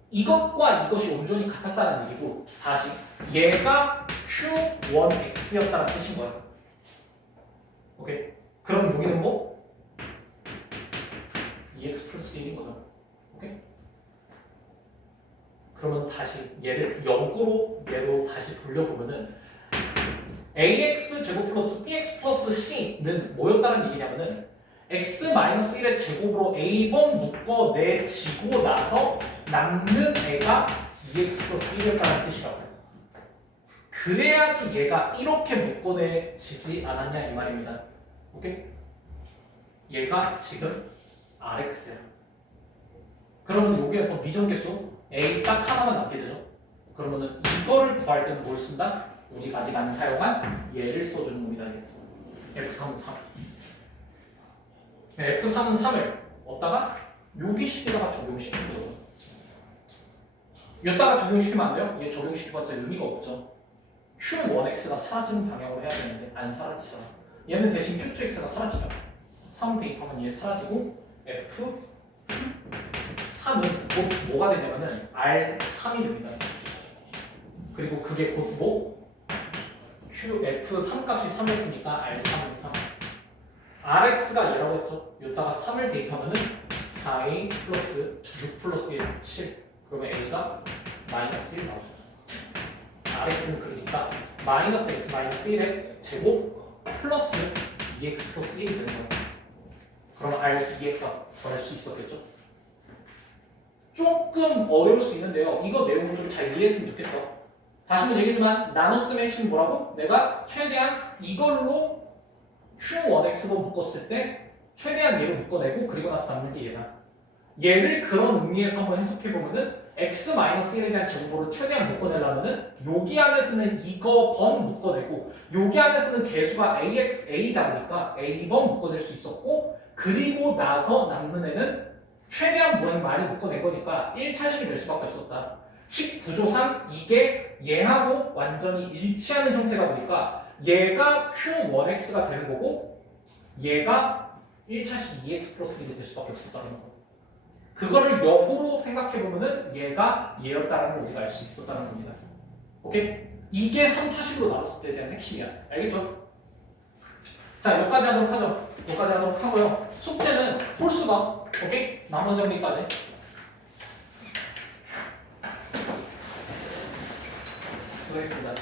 이것과 이것이 온전히 같았다는 얘기고, 다시 얘가 q1x였다는 뜻인 거야. 오케이? 그럼 여기는 뭐? 2x 플러스 1인 거죠. 오케이? 그러면 다시 얘를 역으로 얘로 다시 돌려보면은 ax 제곱 플러스 bx 플러스 c는 뭐였다는 얘기냐면은 x-1의 제곱으로 a번 묶어내지고 나서 남는 애가 2x 플러스 1이었다는 뜻이라고. 그래야지 얘가 이렇게 묶어내지지 않았냐 이 말입니다. 오케이? 얘가 지금 rx야. 그러면 여기에서 미정계수 a 딱 하나만 남게 되죠. 그러면은 이거를 구할 때는 뭘 쓴다? 우리가 아직 안 사용한 얘를 써주는 겁니다. f3은 3. f3은 3을 어디다가 여기 식에다가 적용시키는 거죠. 여기다가 적용시키면 안 돼요? 얘 적용시켜봤자 의미가 없죠. q1x가 사라지는 방향으로 해야 되는데 안 사라지잖아. 얘는 대신 q2x가 사라지죠. 3 대입하면 얘 사라지고 f3은 곧 뭐가 되냐면은 r3이 됩니다. 그리고 그게 곧 뭐? f3 값이 3이었으니까 r3은 3. rx가 얘라고 했죠. 여기다가 3을 대입하면은 4a 플러스 6 플러스 1, 7. 그러면 a가 마이너스 1 나오죠. rx는 그러니까 마이너스 x 마이너스 1의 제곱 플러스 2x 플러스 1이 되는 거예요. 그러면 r2x가 구할 수 있었겠죠. 조금 어려울 수 있는데요. 이거 내용을 좀 잘 이해했으면 좋겠어. 다시 한번 얘기했지만 나눗셈의 핵심이 뭐라고? 내가 최대한 이걸로 Q1X로 묶었을 때 최대한 얘를 묶어내고 그리고 나서 남는 게 얘다. 얘를 그런 의미에서 한번 해석해보면은 x-1에 대한 정보를 최대한 묶어내려면은 여기 안에서는 이거 번 묶어내고 여기 안에서는 개수가 a다 보니까 a번 묶어낼 수 있었고 그리고 나서 남는 애는 최대한 많이 묶어낸 거니까 1차식이 될 수밖에 없었다. 식 구조상 이게 얘하고 완전히 일치하는 형태가 보니까 얘가 Q1X가 되는 거고 얘가 1차식 2X 플러스 1이 될 수밖에 없었다는 거. 그거를 역으로 생각해보면은 얘가 얘였다는 걸 우리가 알 수 있었다는 겁니다. 오케이? 이게 3차식으로 나눴을 때에 대한 핵심이야. 알겠죠? 자, 여기까지 하도록 하죠. 여기까지 하도록 하고요. 숙제는 홀수가, 오케이? 나머지 정리까지. 수고했습니다.